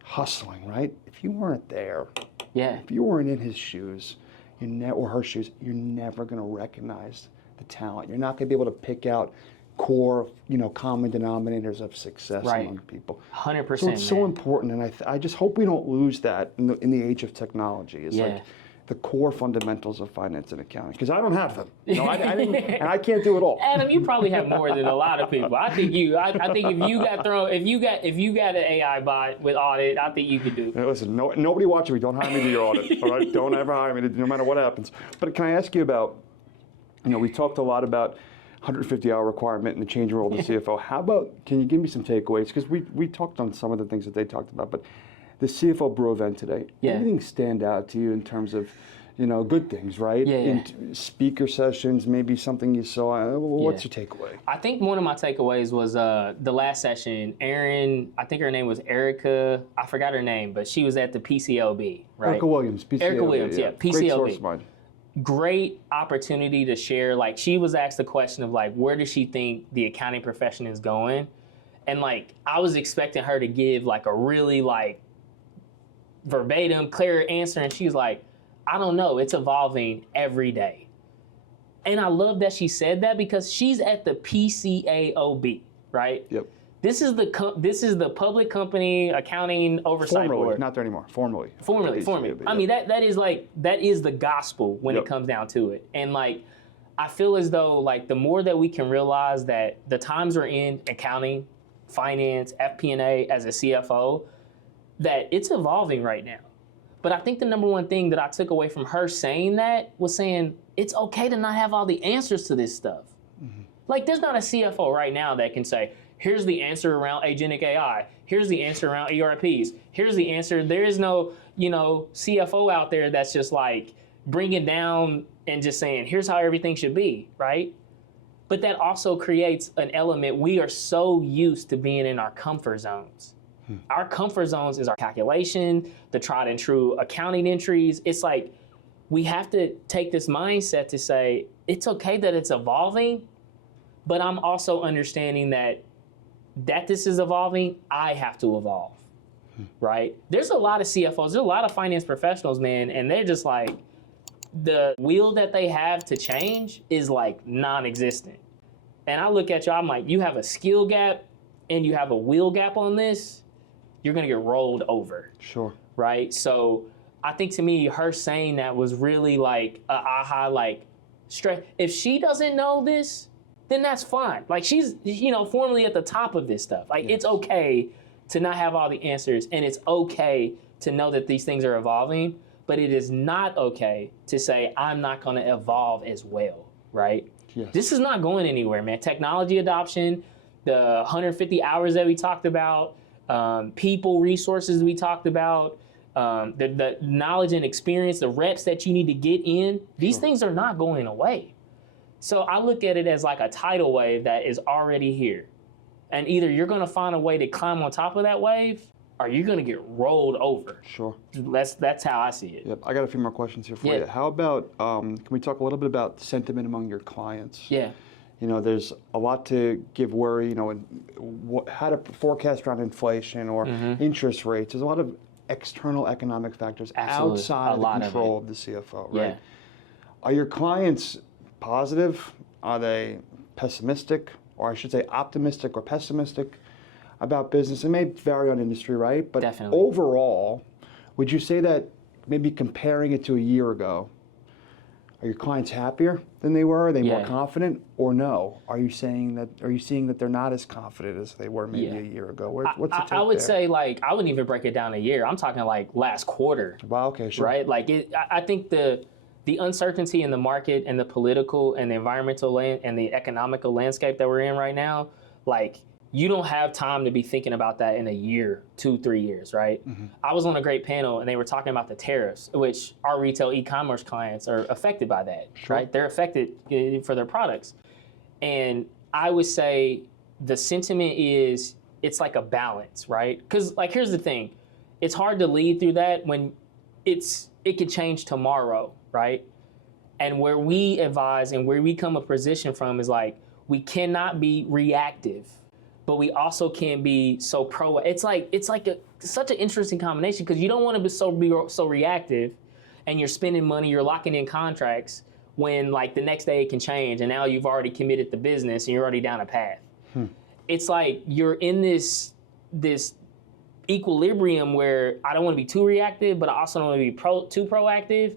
hustling, right? If you weren't there, if you weren't in his shoes, or her shoes, you're never going to recognize the talent. You're not going to be able to pick out core, common denominators of success among people. 100%. So it's so important, and I just hope we don't lose that in the age of technology. It's like the core fundamentals of finance and accounting, because I don't have them. I didn't, and I can't do it all. Adam, you probably have more than a lot of people. I think if you got an AI bot with audit, I think you could do. Listen, nobody watching me. Don't hire me to your audit. All right, don't ever hire me, no matter what happens. But can I ask you about? We talked a lot about 150-hour requirement and the change role of the CFO. How about, can you give me some takeaways? Because we talked on some of the things that they talked about, but the CFO Brew event today, anything stand out to you in terms of, good things, right? In speaker sessions, maybe something you saw. What's your takeaway? I think one of my takeaways was the last session. Erin, I think her name was Erica. I forgot her name, but she was at the PCLB, right? Erica Williams, PCLB. Erica Williams, PCLB. Great source of mine. Great opportunity to share. Like, she was asked the question of, like, where does she think the accounting profession is going? And, like, I was expecting her to give, like, a really, like, verbatim, clear answer. And she was like, I don't know. It's evolving every day. And I love that she said that, because she's at the PCAOB, right? Yep. This is the Public Company Accounting Oversight Board. Not there anymore. Formerly. I mean, that is the gospel when it comes down to it. And, like, I feel as though, like, the more that we can realize that the times we're in, accounting, finance, FP&A as a CFO, that it's evolving right now. But I think the number one thing that I took away from her saying that was saying it's okay to not have all the answers to this stuff. Mm-hmm. Like, there's not a CFO right now that can say, here's the answer around agentic AI. Here's the answer around ERPs. Here's the answer. There is no, CFO out there that's just like bringing down and just saying, here's how everything should be, right? But that also creates an element. We are so used to being in our comfort zones. Our comfort zones is our calculation, the tried and true accounting entries. It's like, we have to take this mindset to say, it's okay that it's evolving, but I'm also understanding that this is evolving, I have to evolve, right? There's a lot of CFOs, there's a lot of finance professionals, man, and they're just like, the wheel that they have to change is like non-existent. And I look at you, I'm like, you have a skill gap and you have a wheel gap on this, you're gonna get rolled over. Sure. Right? So I think to me, her saying that was really like a aha, like, straight. If she doesn't know this, then that's fine. Like, she's, formally at the top of this stuff. Like, It's okay to not have all the answers, and it's okay to know that these things are evolving, but it is not okay to say, I'm not gonna evolve as well, right? Yes. This is not going anywhere, man. Technology adoption, the 150 hours that we talked about, people resources we talked about, the knowledge and experience, the reps that you need to get in, these things are not going away. So I look at it as like a tidal wave that is already here. And either you're gonna find a way to climb on top of that wave, or you're gonna get rolled over. Sure. That's how I see it. Yep. I got a few more questions here for you. How about, can we talk a little bit about sentiment among your clients? Yeah. There's a lot to give worry, and how to forecast around inflation or interest rates. There's a lot of external economic factors outside of the control of the CFO, right? Yeah. Are your clients positive? Are they pessimistic? Or I should say optimistic or pessimistic about business? It may vary on industry, right? But definitely. Overall, would you say that maybe comparing it to a year ago, are your clients happier than they were? Are they more confident, or no? Are you seeing that they're not as confident as they were maybe a year ago? What's the take I would there? say, like, I wouldn't even break it down a year. I'm talking like last quarter. Wow, okay, sure. Right? Like, I think the uncertainty in the market and the political and the environmental and the economical landscape that we're in right now, like, you don't have time to be thinking about that in a year, 2-3 years, right? I was on a great panel and they were talking about the tariffs, which our retail e-commerce clients are affected by that, right? They're affected for their products. And I would say the sentiment is, it's like a balance, right? Because, like, here's the thing. It's hard to lead through that when it could change tomorrow, right? And where we advise and where we come a position from is like, we cannot be reactive, but we also can't be so pro. It's like such an interesting combination, because you don't want to be so reactive, and you're spending money, you're locking in contracts when, like, the next day it can change, and now you've already committed the business and you're already down a path. It's like you're in this equilibrium where I don't want to be too reactive, but I also don't want to be too proactive.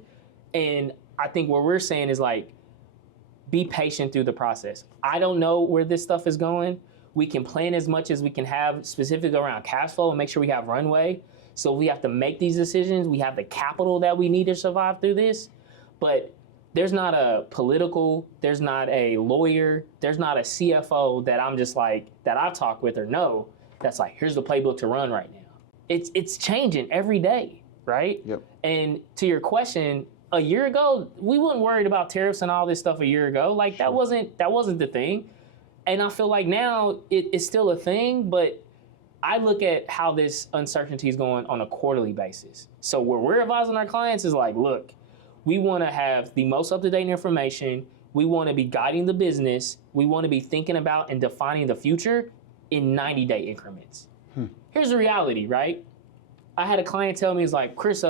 And I think what we're saying is, like, be patient through the process. I don't know where this stuff is going. We can plan as much as we can have specific around cash flow and make sure we have runway. So we have to make these decisions. We have the capital that we need to survive through this. But there's not a political, there's not a lawyer, there's not a CFO that I'm just like, that I've talked with or know, that's like, here's the playbook to run right now. It's changing every day, right? Yep. And to your question, a year ago, we weren't worried about tariffs and all this stuff a year ago. Like, that wasn't the thing. And I feel like now it's still a thing, but I look at how this uncertainty is going on a quarterly basis. So where we're advising our clients is like, look, we want to have the most up-to-date information. We want to be guiding the business. We want to be thinking about and defining the future in 90-day increments. Here's the reality, right? I had a client tell me, he's like, Chris,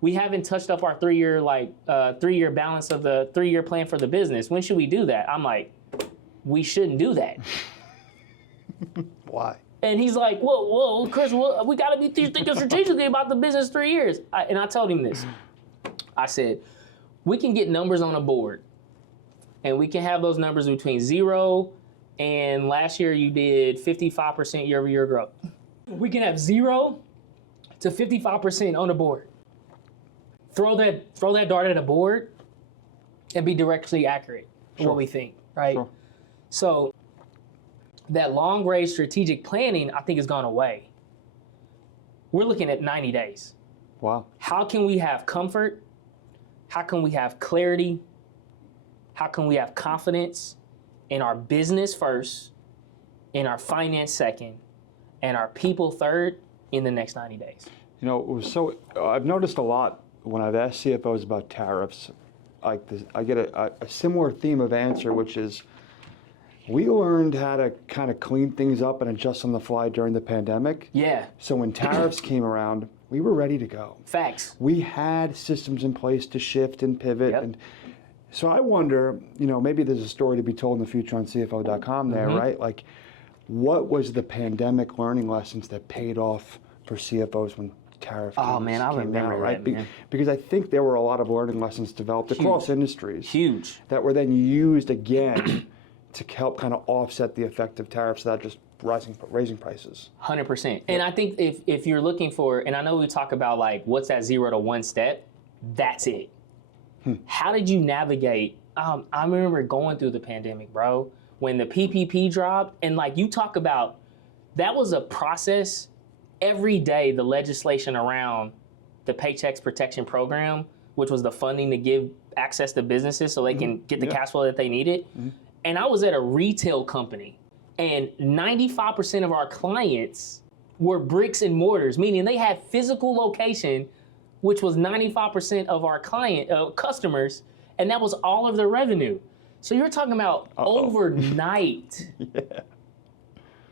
we haven't touched up our 3-year balance of the 3-year plan for the business. When should we do that? I'm like, we shouldn't do that. Why? And he's like, whoa, Chris, we got to be thinking strategically about the business 3 years. And I told him this. I said, we can get numbers on a board, and we can have those numbers between 0 and last year you did 55% year-over-year growth. We can have 0 to 55% on the board. Throw that dart at a board and be directly accurate in what we think, right? Sure. So that long-range strategic planning, I think, has gone away. We're looking at 90 days. Wow. How can we have comfort? How can we have clarity? How can we have confidence in our business first, in our finance second, and our people third, in the next 90 days? You know, it was so, I've noticed a lot when I've asked CFOs about tariffs, like this, I get a similar theme of answer, which is we learned how to kind of clean things up and adjust on the fly during the pandemic. Yeah. So when tariffs came around, we were ready to go. Facts. We had systems in place to shift and pivot. Yep. And so I wonder, you know, maybe there's a story to be told in the future on CFO.com there, right? Like, what was the pandemic learning lessons that paid off for CFOs when tariff came, I remember out, right? that, man. Because I think there were a lot of learning lessons developed across industries. Huge. That were then used again to help kind of offset the effect of tariffs without just raising prices. 100%. And I think if you're looking for, and I know we talk about like, what's that 0 to 1 step? That's it. How did you navigate? I remember going through the pandemic, bro, when the PPP dropped, and like you talk about, that was a process. Every day, the legislation around the Paycheck Protection Program, which was the funding to give access to businesses so they can get the cash flow that they needed. And I was at a retail company, and 95% of our clients were bricks and mortars, meaning they had physical location, which was 95% of our customers, and that was all of their revenue. So you're talking about overnight.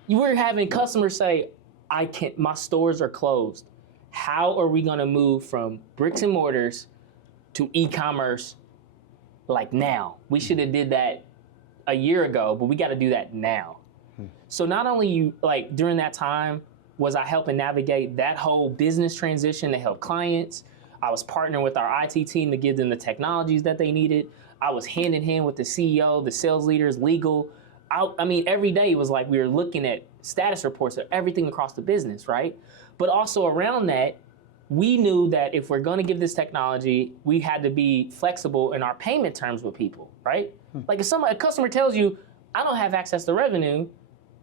You were having customers say, "I can't. My stores are closed. How are we going to move from bricks and mortars to e-commerce like now? We should have did that a year ago, but we got to do that now." So not only during that time was I helping navigate that whole business transition to help clients. I was partnering with our IT team to give them the technologies that they needed. I was hand in hand with the CEO, the sales leaders, legal. I mean, every day it was like we were looking at status reports of everything across the business, right? But also around that, we knew that if we're going to give this technology, we had to be flexible in our payment terms with people, right? Like if a customer tells you, "I don't have access to revenue,"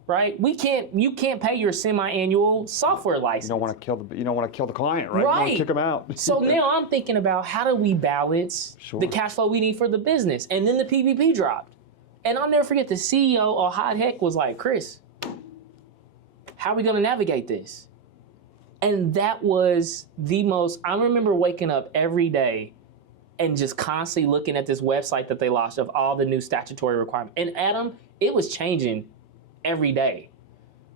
right? You can't pay your semi-annual software license. You don't want to kill the client, right? Right. You want to kick them out. So now I'm thinking about how do we balance the cash flow we need for the business? And then the PPP dropped. And I'll never forget the CEO or hot heck was like, "Chris, how are we going to navigate this?" And that was I remember waking up every day and just constantly looking at this website that they launched of all the new statutory requirements. And Adam, it was changing every day.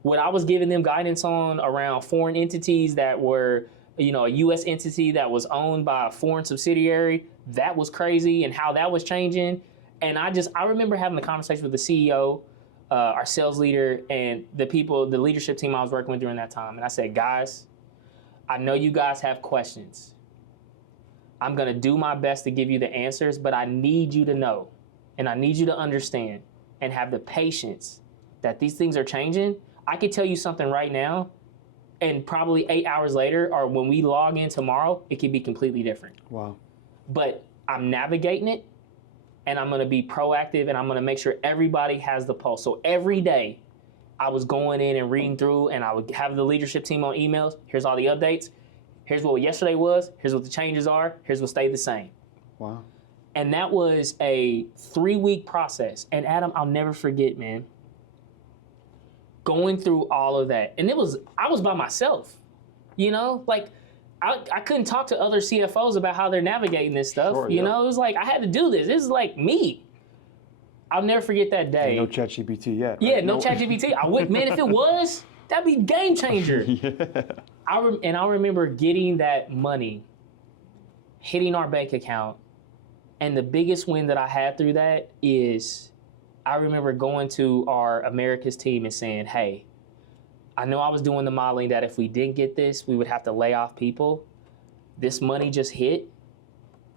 What I was giving them guidance on around foreign entities that were, a U.S. entity that was owned by a foreign subsidiary, that was crazy, and how that was changing. And I remember having a conversation with the CEO, our sales leader, and the leadership team I was working with during that time. And I said, "Guys, I know you guys have questions. I'm going to do my best to give you the answers, but I need you to know, and I need you to understand and have the patience that these things are changing. I could tell you something right now, and probably 8 hours later, or when we log in tomorrow, it could be completely different." Wow. But I'm navigating it, and I'm going to be proactive, and I'm going to make sure everybody has the pulse. So every day, I was going in and reading through, and I would have the leadership team on emails. Here's all the updates. Here's what yesterday was. Here's what the changes are. Here's what stayed the same. Wow. And that was a 3-week process. And Adam, I'll never forget, man, going through all of that. And I was by myself, I couldn't talk to other CFOs about how they're navigating this stuff. Sure, It was like, I had to do this. This is like me. I'll never forget that day. No ChatGPT yet. Right? Yeah, no ChatGPT. I would, man, if it was, that'd be game changer. Yeah. I remember getting that money, hitting our bank account, and the biggest win that I had through that is I remember going to our Americas team and saying, "Hey, I know I was doing the modeling that if we didn't get this, we would have to lay off people. This money just hit.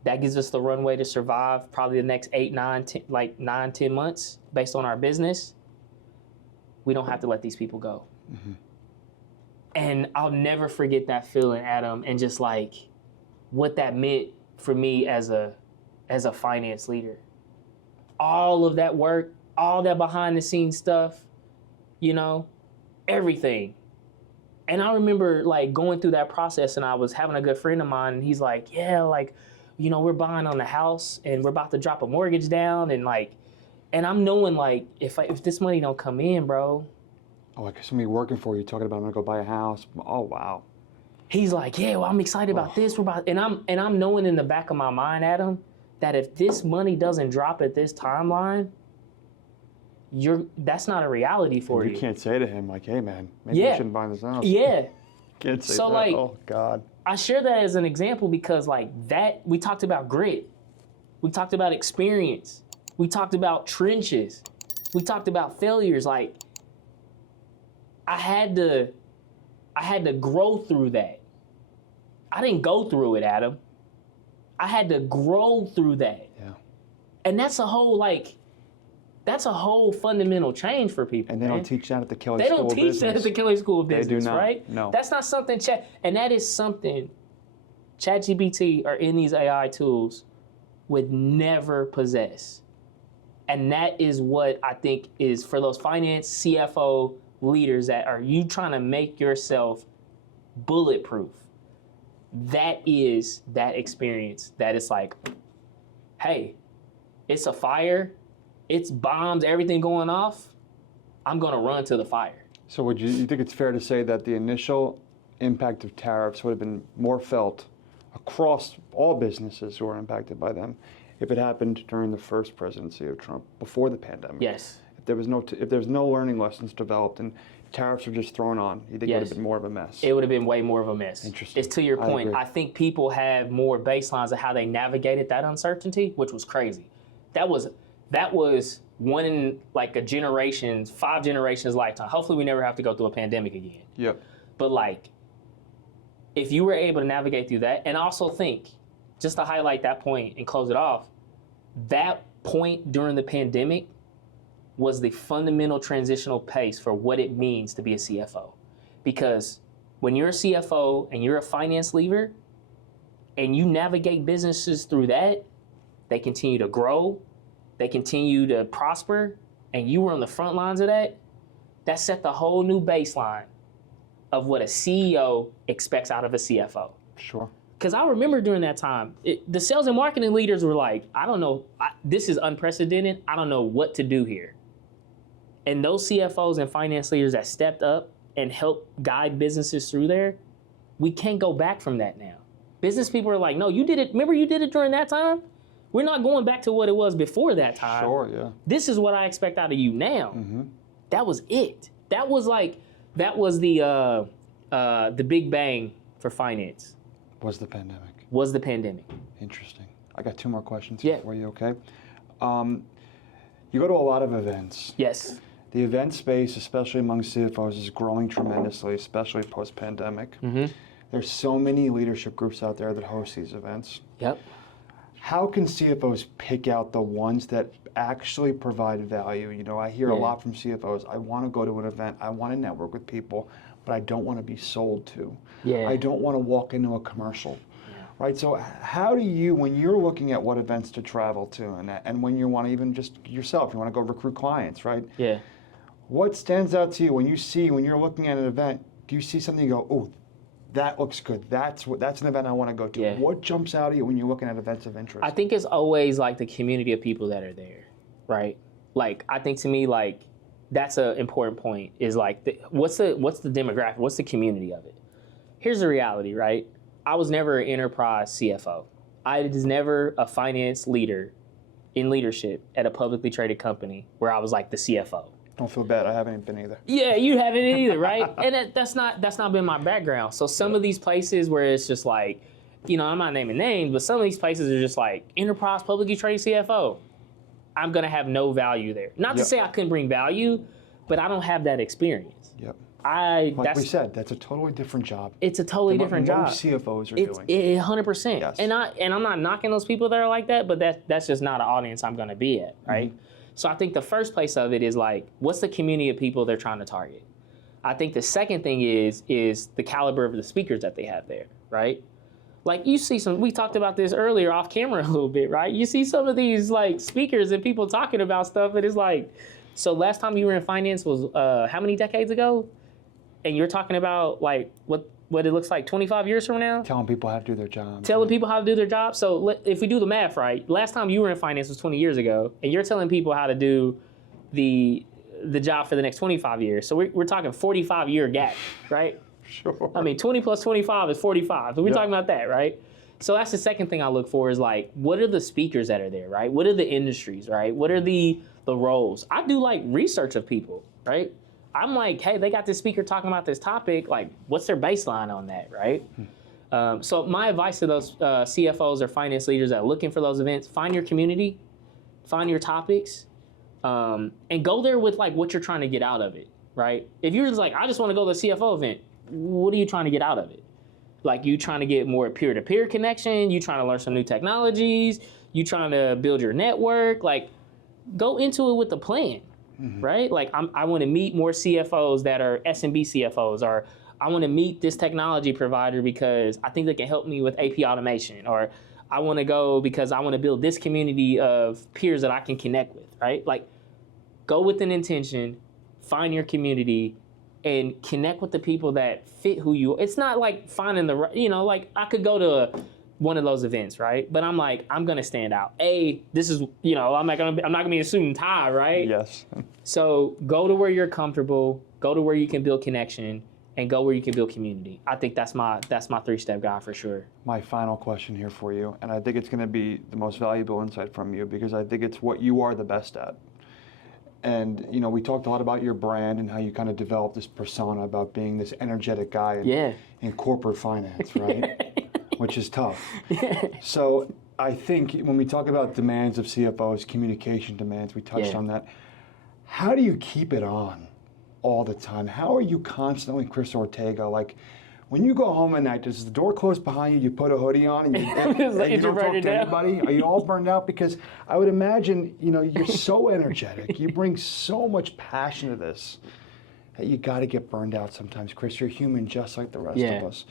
That gives us the runway to survive probably the next 8, 9, 10 months based on our business. We don't have to let these people go." And I'll never forget that feeling, Adam, and just like what that meant for me as a finance leader. All of that work, all that behind the scenes stuff, everything. And I remember going through that process, and I was having a good friend of mine, and he's like, "Yeah, we're buying on the house and we're about to drop a mortgage down." And I'm knowing if this money don't come in, bro, Oh, like somebody working for you talking about, I'm gonna go buy a house. Oh, wow. He's like, yeah, well, I'm excited about this. And I'm knowing in the back of my mind, Adam, that if this money doesn't drop at this timeline, that's not a reality for you. You can't say to him like, hey man, maybe you shouldn't buy this house. Yeah. Can't say so that. Like, oh God. I share that as an example because like that, we talked about grit. We talked about experience. We talked about trenches. We talked about failures. Like I had to grow through that. I didn't go through it, Adam. I had to grow through that. Yeah. And that's a whole fundamental change for people. And they don't teach that at the Kelly They School don't of teach Business. that at the Kelly School of Business, They do not. right? No. That's not something and that is something ChatGPT or any of these AI tools would never possess. And that is what I think is for those finance CFO leaders that are you trying to make yourself bulletproof. That is that experience that it's like, hey, it's a fire, it's bombs, everything going off. I'm gonna run to the fire. So would you think it's fair to say that the initial impact of tariffs would have been more felt across all businesses who are impacted by them if it happened during the first presidency of Trump, before the pandemic? Yes. If there was no learning lessons developed and tariffs were just thrown on, you think it would have been more of a mess? It would have been way more of a mess. Interesting. It's to your point. I I think people have more baselines of how they navigated that uncertainty, which was crazy. That was one in like a generation, 5 generations lifetime. Hopefully we never have to go through a pandemic again. Yep. But like, if you were able to navigate through that, and also think, just to highlight that point and close it off, that point during the pandemic was the fundamental transitional pace for what it means to be a CFO. Because when you're a CFO and you're a finance leader and you navigate businesses through that, they continue to grow, they continue to prosper, and you were on the front lines of that, that set the whole new baseline of what a CEO expects out of a CFO. Sure. Because I remember during that time, the sales and marketing leaders were like, I don't know, this is unprecedented, I don't know what to do here. And those CFOs and finance leaders that stepped up and helped guide businesses through there, we can't go back from that now. Business people are like, no, you did it, remember you did it during that time? We're not going back to what it was before that time. Sure, yeah. This is what I expect out of you now. Mm-hmm. That was it. That was the big bang for finance. Was the pandemic. Was the pandemic. Interesting. I got 2 more questions Yeah. for you, okay? You go to a lot of events. Yes. The event space, especially among CFOs, is growing tremendously, especially post-pandemic. Mm-hmm. There's so many leadership groups out there that host these events. Yep. How can CFOs pick out the ones that actually provide value? You know, I hear a lot from CFOs, I want to go to an event, I want to network with people, but I don't want to be sold to. Yeah. I don't want to walk into a commercial. Right, so how do you, when you're looking at what events to travel to, and when you want to even just yourself, you want to go recruit clients, right? Yeah. What stands out to you when you're looking at an event? Do you see something you go, oh, that looks good. That's an event I want to go to. Yeah. What jumps out at you when you're looking at events of interest? I think it's always like the community of people that are there, right? Like I think to me, like that's an important point. Is like what's the demographic? What's the community of it? Here's the reality, right? I was never an enterprise CFO. I was never a finance leader in leadership at a publicly traded company where I was like the CFO. Don't feel bad. I haven't been either. Yeah, you haven't either, right? And that's not been my background. So some of these places where it's just like, you know, I'm not naming names, but some of these places are just like enterprise publicly traded CFO. I'm gonna have no value there. Not to say I couldn't bring value, but I don't have that experience. Yep. Like we said, that's a totally different job. It's a totally different job. Most CFOs are doing. 100%. Yes. And I'm not knocking those people that are like that, but that's just not an audience I'm gonna be at, right? Mm-hmm. So I think the first place of it is like, what's the community of people they're trying to target? I think the second thing is the caliber of the speakers that they have there, right? Like you see we talked about this earlier off camera a little bit, right? You see some of these like speakers and people talking about stuff and it's like, so last time you were in finance was how many decades ago? And you're talking about like what it looks like 25 years from now? Telling people how to do their job. Telling people how to do their job. So if we do the math right, last time you were in finance was 20 years ago, and you're telling people how to do the the job for the next 25 years. So we're talking 45-year gap, right? Sure. I mean, 20 plus 25 is 45. So we're talking about that, right? So that's the second thing I look for is like, what are the speakers that are there, right? What are the industries, right? What are the roles? I do like research of people, right? I'm like, hey, they got this speaker talking about this topic. Like, what's their baseline on that, right? So my advice to those CFOs or finance leaders that are looking for those events, find your community, find your topics, and go there with like what you're trying to get out of it, right? If you're just like, I just want to go to the CFO event, what are you trying to get out of it? Like, you trying to get more peer-to-peer connection, you trying to learn some new technologies, you trying to build your network, like, go into it with a plan, right? Like, I want to meet more CFOs that are SMB CFOs, or I want to meet this technology provider because I think they can help me with AP automation, or I want to go because I want to build this community of peers that I can connect with, right? Like, go with an intention, find your community, and connect with the people that fit who you are. It's not like finding the, like I could go to one of those events, right? But I'm like, I'm gonna stand out. This is, I'm not gonna be a suit and tie, right? Yes. So go to where you're comfortable, go to where you can build connection, and go where you can build community. I think that's my 3-step guide for sure. My final question here for you, and I think it's gonna be the most valuable insight from you because I think it's what you are the best at. And, we talked a lot about your brand and how you kind of developed this persona about being this energetic guy in corporate finance, right? Which is tough. So I think when we talk about demands of CFOs, communication demands, we touched on that. How do you keep it on all the time? How are you constantly Chris Ortega? Like, when you go home at night, does the door close behind you, you put a hoodie on and you don't talk to anybody? Are you all burned out? Because I would imagine, you're so energetic. You bring so much passion to this that you got to get burned out sometimes. Chris, you're human just like the rest of us.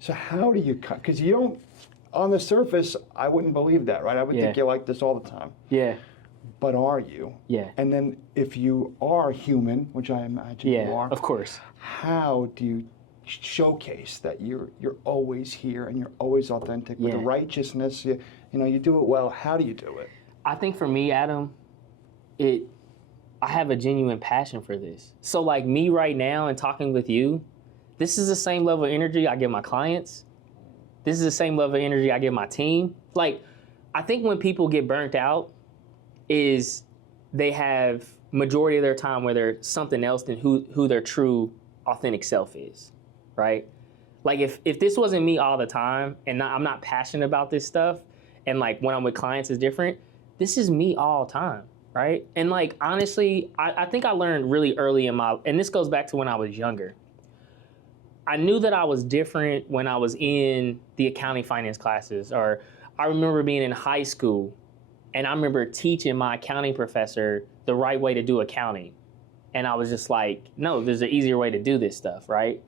So how do you cut? Because you don't, on the surface, I wouldn't believe that, right? I would think you're like this all the time. Yeah. But are you? Yeah. And then if you are human, which I imagine you are. Of course. How do you showcase that you're always here and you're always authentic with the righteousness, you do it well? How do you do it? I think for me, Adam, I have a genuine passion for this. So like me right now and talking with you, this is the same level of energy I give my clients. This is the same level of energy I give my team. Like, I think when people get burnt out is they have majority of their time where they're something else than who their true authentic self is. Right? Like if this wasn't me all the time and I'm not passionate about this stuff and like when I'm with clients is different, this is me all the time, right? And like, honestly, I think I learned really early and this goes back to when I was younger. I knew that I was different when I was in the accounting finance classes, or I remember being in high school and I remember teaching my accounting professor the right way to do accounting. And I was just like, no, there's an easier way to do this stuff, right?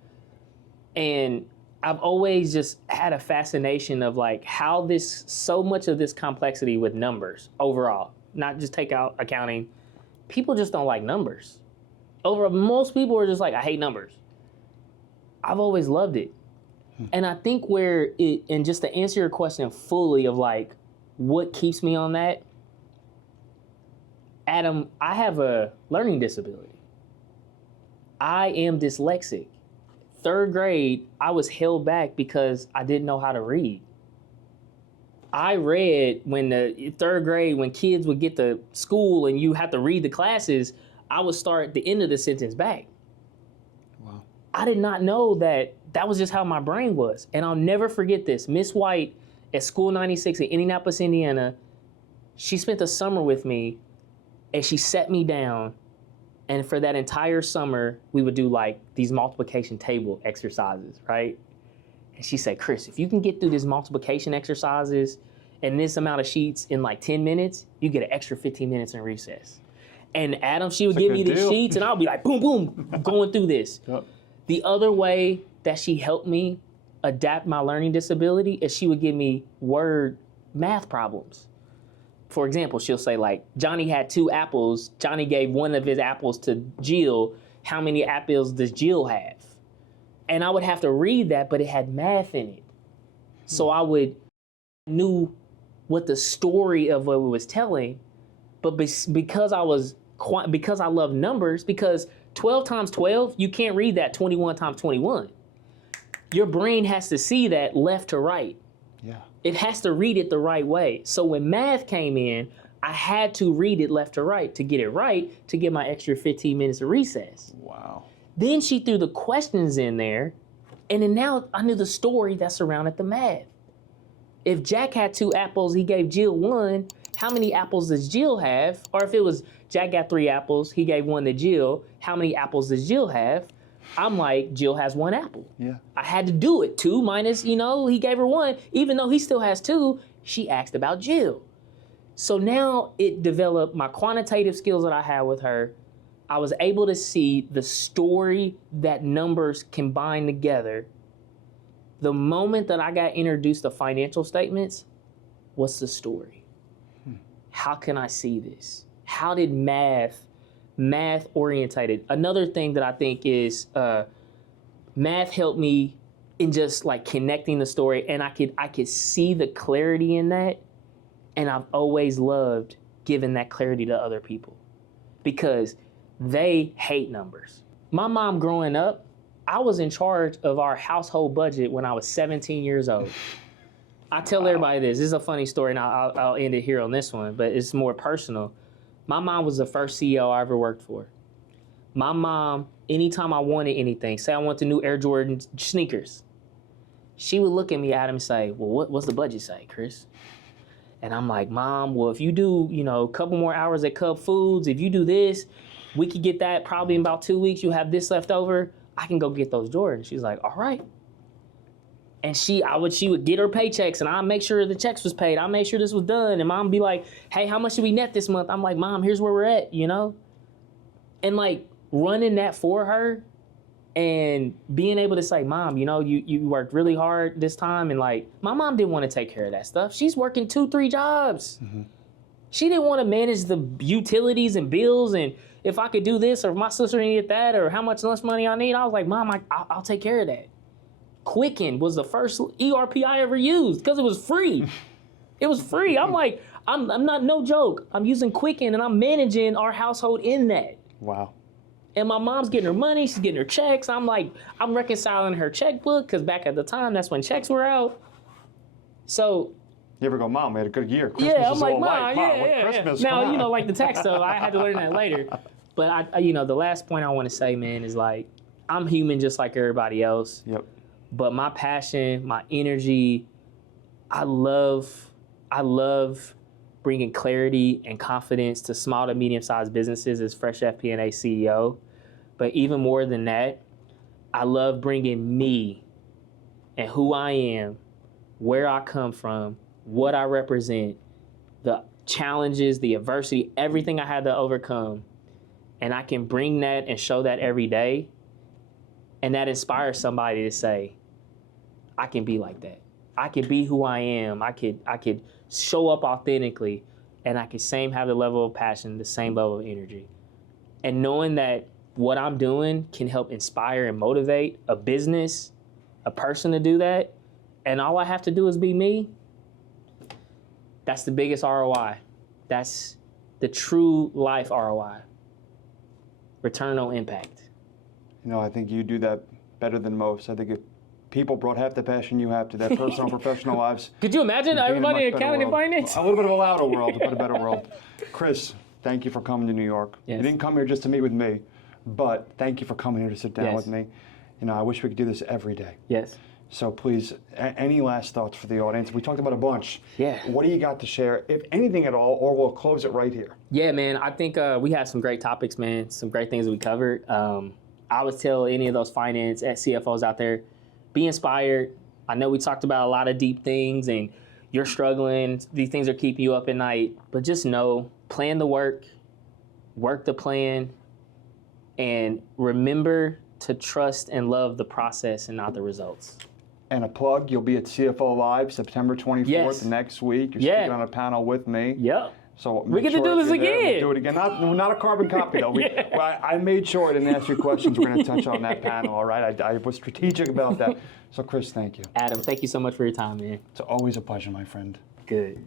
And I've always just had a fascination of like how so much of this complexity with numbers overall, not just take out accounting, people just don't like numbers. Most people are just like, I hate numbers. I've always loved it. And I think and just to answer your question fully of like, what keeps me on that, Adam, I have a learning disability. I am dyslexic. 3rd grade, I was held back because I didn't know how to read. I read when the 3rd grade, when kids would get to school and you have to read the classes, I would start the end of the sentence back. Wow. I did not know that was just how my brain was. And I'll never forget this. Miss White at School 96 in Indianapolis, Indiana, she spent the summer with me and she sat me down. And for that entire summer, we would do like these multiplication table exercises, right? And she said, Chris, if you can get through these multiplication exercises and this amount of sheets in like 10 minutes, you get an extra 15 minutes in recess. And Adam, she would give me these sheets and I'll be like, boom, boom, going through this. Yep. The other way that she helped me adapt my learning disability is she would give me word math problems. For example, she'll say like, Johnny had 2 apples. Johnny gave one of his apples to Jill. How many apples does Jill have? And I would have to read that, but it had math in it. So I knew what the story of what it was telling, but because I was because I love numbers, because 12 times 12, you can't read that 21 times 21. Your brain has to see that left to right. Yeah. It has to read it the right way. So when math came in, I had to read it left to right to get it right, to get my extra 15 minutes of recess. Wow. Then she threw the questions in there, and then now I knew the story that surrounded the math. If Jack had 2 apples, he gave Jill 1. How many apples does Jill have? Or if it was Jack got 3 apples, he gave 1 to Jill. How many apples does Jill have? I'm like, Jill has 1 apple. Yeah. I had to do it. 2 minus, he gave her 1. Even though he still has 2, she asked about Jill. So now it developed my quantitative skills that I had with her. I was able to see the story that numbers combine together. The moment that I got introduced to financial statements, what's the story? How can I see this? How did math orientated? Another thing that I think is math helped me in just like connecting the story, and I could see the clarity in that, and I've always loved giving that clarity to other people because they hate numbers. My mom growing up, I was in charge of our household budget when I was 17 years old. I tell everybody this. This is a funny story, and I'll end it here on this one, but it's more personal. My mom was the first CEO I ever worked for. My mom, anytime I wanted anything, say I want the new Air Jordan sneakers, she would look at me, Adam, and say, well, what's the budget say, Chris? And I'm like, Mom, well, if you do, a couple more hours at Cub Foods, if you do this, we could get that probably in about 2 weeks. You'll have this left over. I can go get those Jordans. She's like, all right. And she would get her paychecks, and I'd make sure the checks was paid. I'd make sure this was done. And Mom would be like, hey, how much did we net this month? I'm like, Mom, here's where we're at, And like running that for her and being able to say, Mom, you worked really hard this time. And like, my mom didn't want to take care of that stuff. She's working 2-3 jobs. Mm-hmm. She didn't want to manage the utilities and bills and if I could do this or if my sister needed that or how much lunch money I need. I was like, Mom, I'll take care of that. Quicken was the first ERP I ever used because it was free. It was free. I'm like, I'm not, no joke. I'm using Quicken and I'm managing our household in that. Wow. And my mom's getting her money, she's getting her checks. I'm like, I'm reconciling her checkbook because back at the time, that's when checks were out. So. You ever go, Mom, we had a good year. Christmas yeah, I'm is like, all Mom, light. Mom, what Christmas? Now, like the tax stuff, I had to learn that later. But the last point I want to say, man, is like, I'm human just like everybody else. Yep. But my passion, my energy, I love bringing clarity and confidence to small to medium-sized businesses as Fresh FP&A CEO. But even more than that, I love bringing me and who I am, where I come from, what I represent, the challenges, the adversity, everything I had to overcome. And I can bring that and show that every day. And that inspires somebody to say, I can be like that. I can be who I am. I could show up authentically, and I could have the level of passion, the same level of energy. And knowing that what I'm doing can help inspire and motivate a business, a person to do that, and all I have to do is be me, that's the biggest ROI. That's the true life ROI. Return on impact. I think you do that better than most. I think if people brought half the passion you have to their personal and professional lives. Could you imagine everybody in accounting and finance? A little bit of a louder world, but a better world. Chris, thank you for coming to New York. Yes. You didn't come here just to meet with me, but thank you for coming here to sit down with me. I wish we could do this every day. Yes. So please, any last thoughts for the audience? We talked about a bunch. Yeah. What do you got to share, if anything at all, or we'll close it right here? Yeah, man. I think we had some great topics, man. Some great things we covered. I would tell any of those finance CFOs out there, be inspired. I know we talked about a lot of deep things and you're struggling. These things are keeping you up at night. But just know, plan the work the plan, and remember to trust and love the process and not the results. And a plug, you'll be at CFO Live September 24th next week. You're speaking on a panel with me. Yep. So we get to do this again. We'll do it again. Not a carbon copy, though. I made sure I didn't ask you questions we're going to touch on that panel, all right? I was strategic about that. So, Chris, thank you. Adam, thank you so much for your time, man. It's always a pleasure, my friend. Good.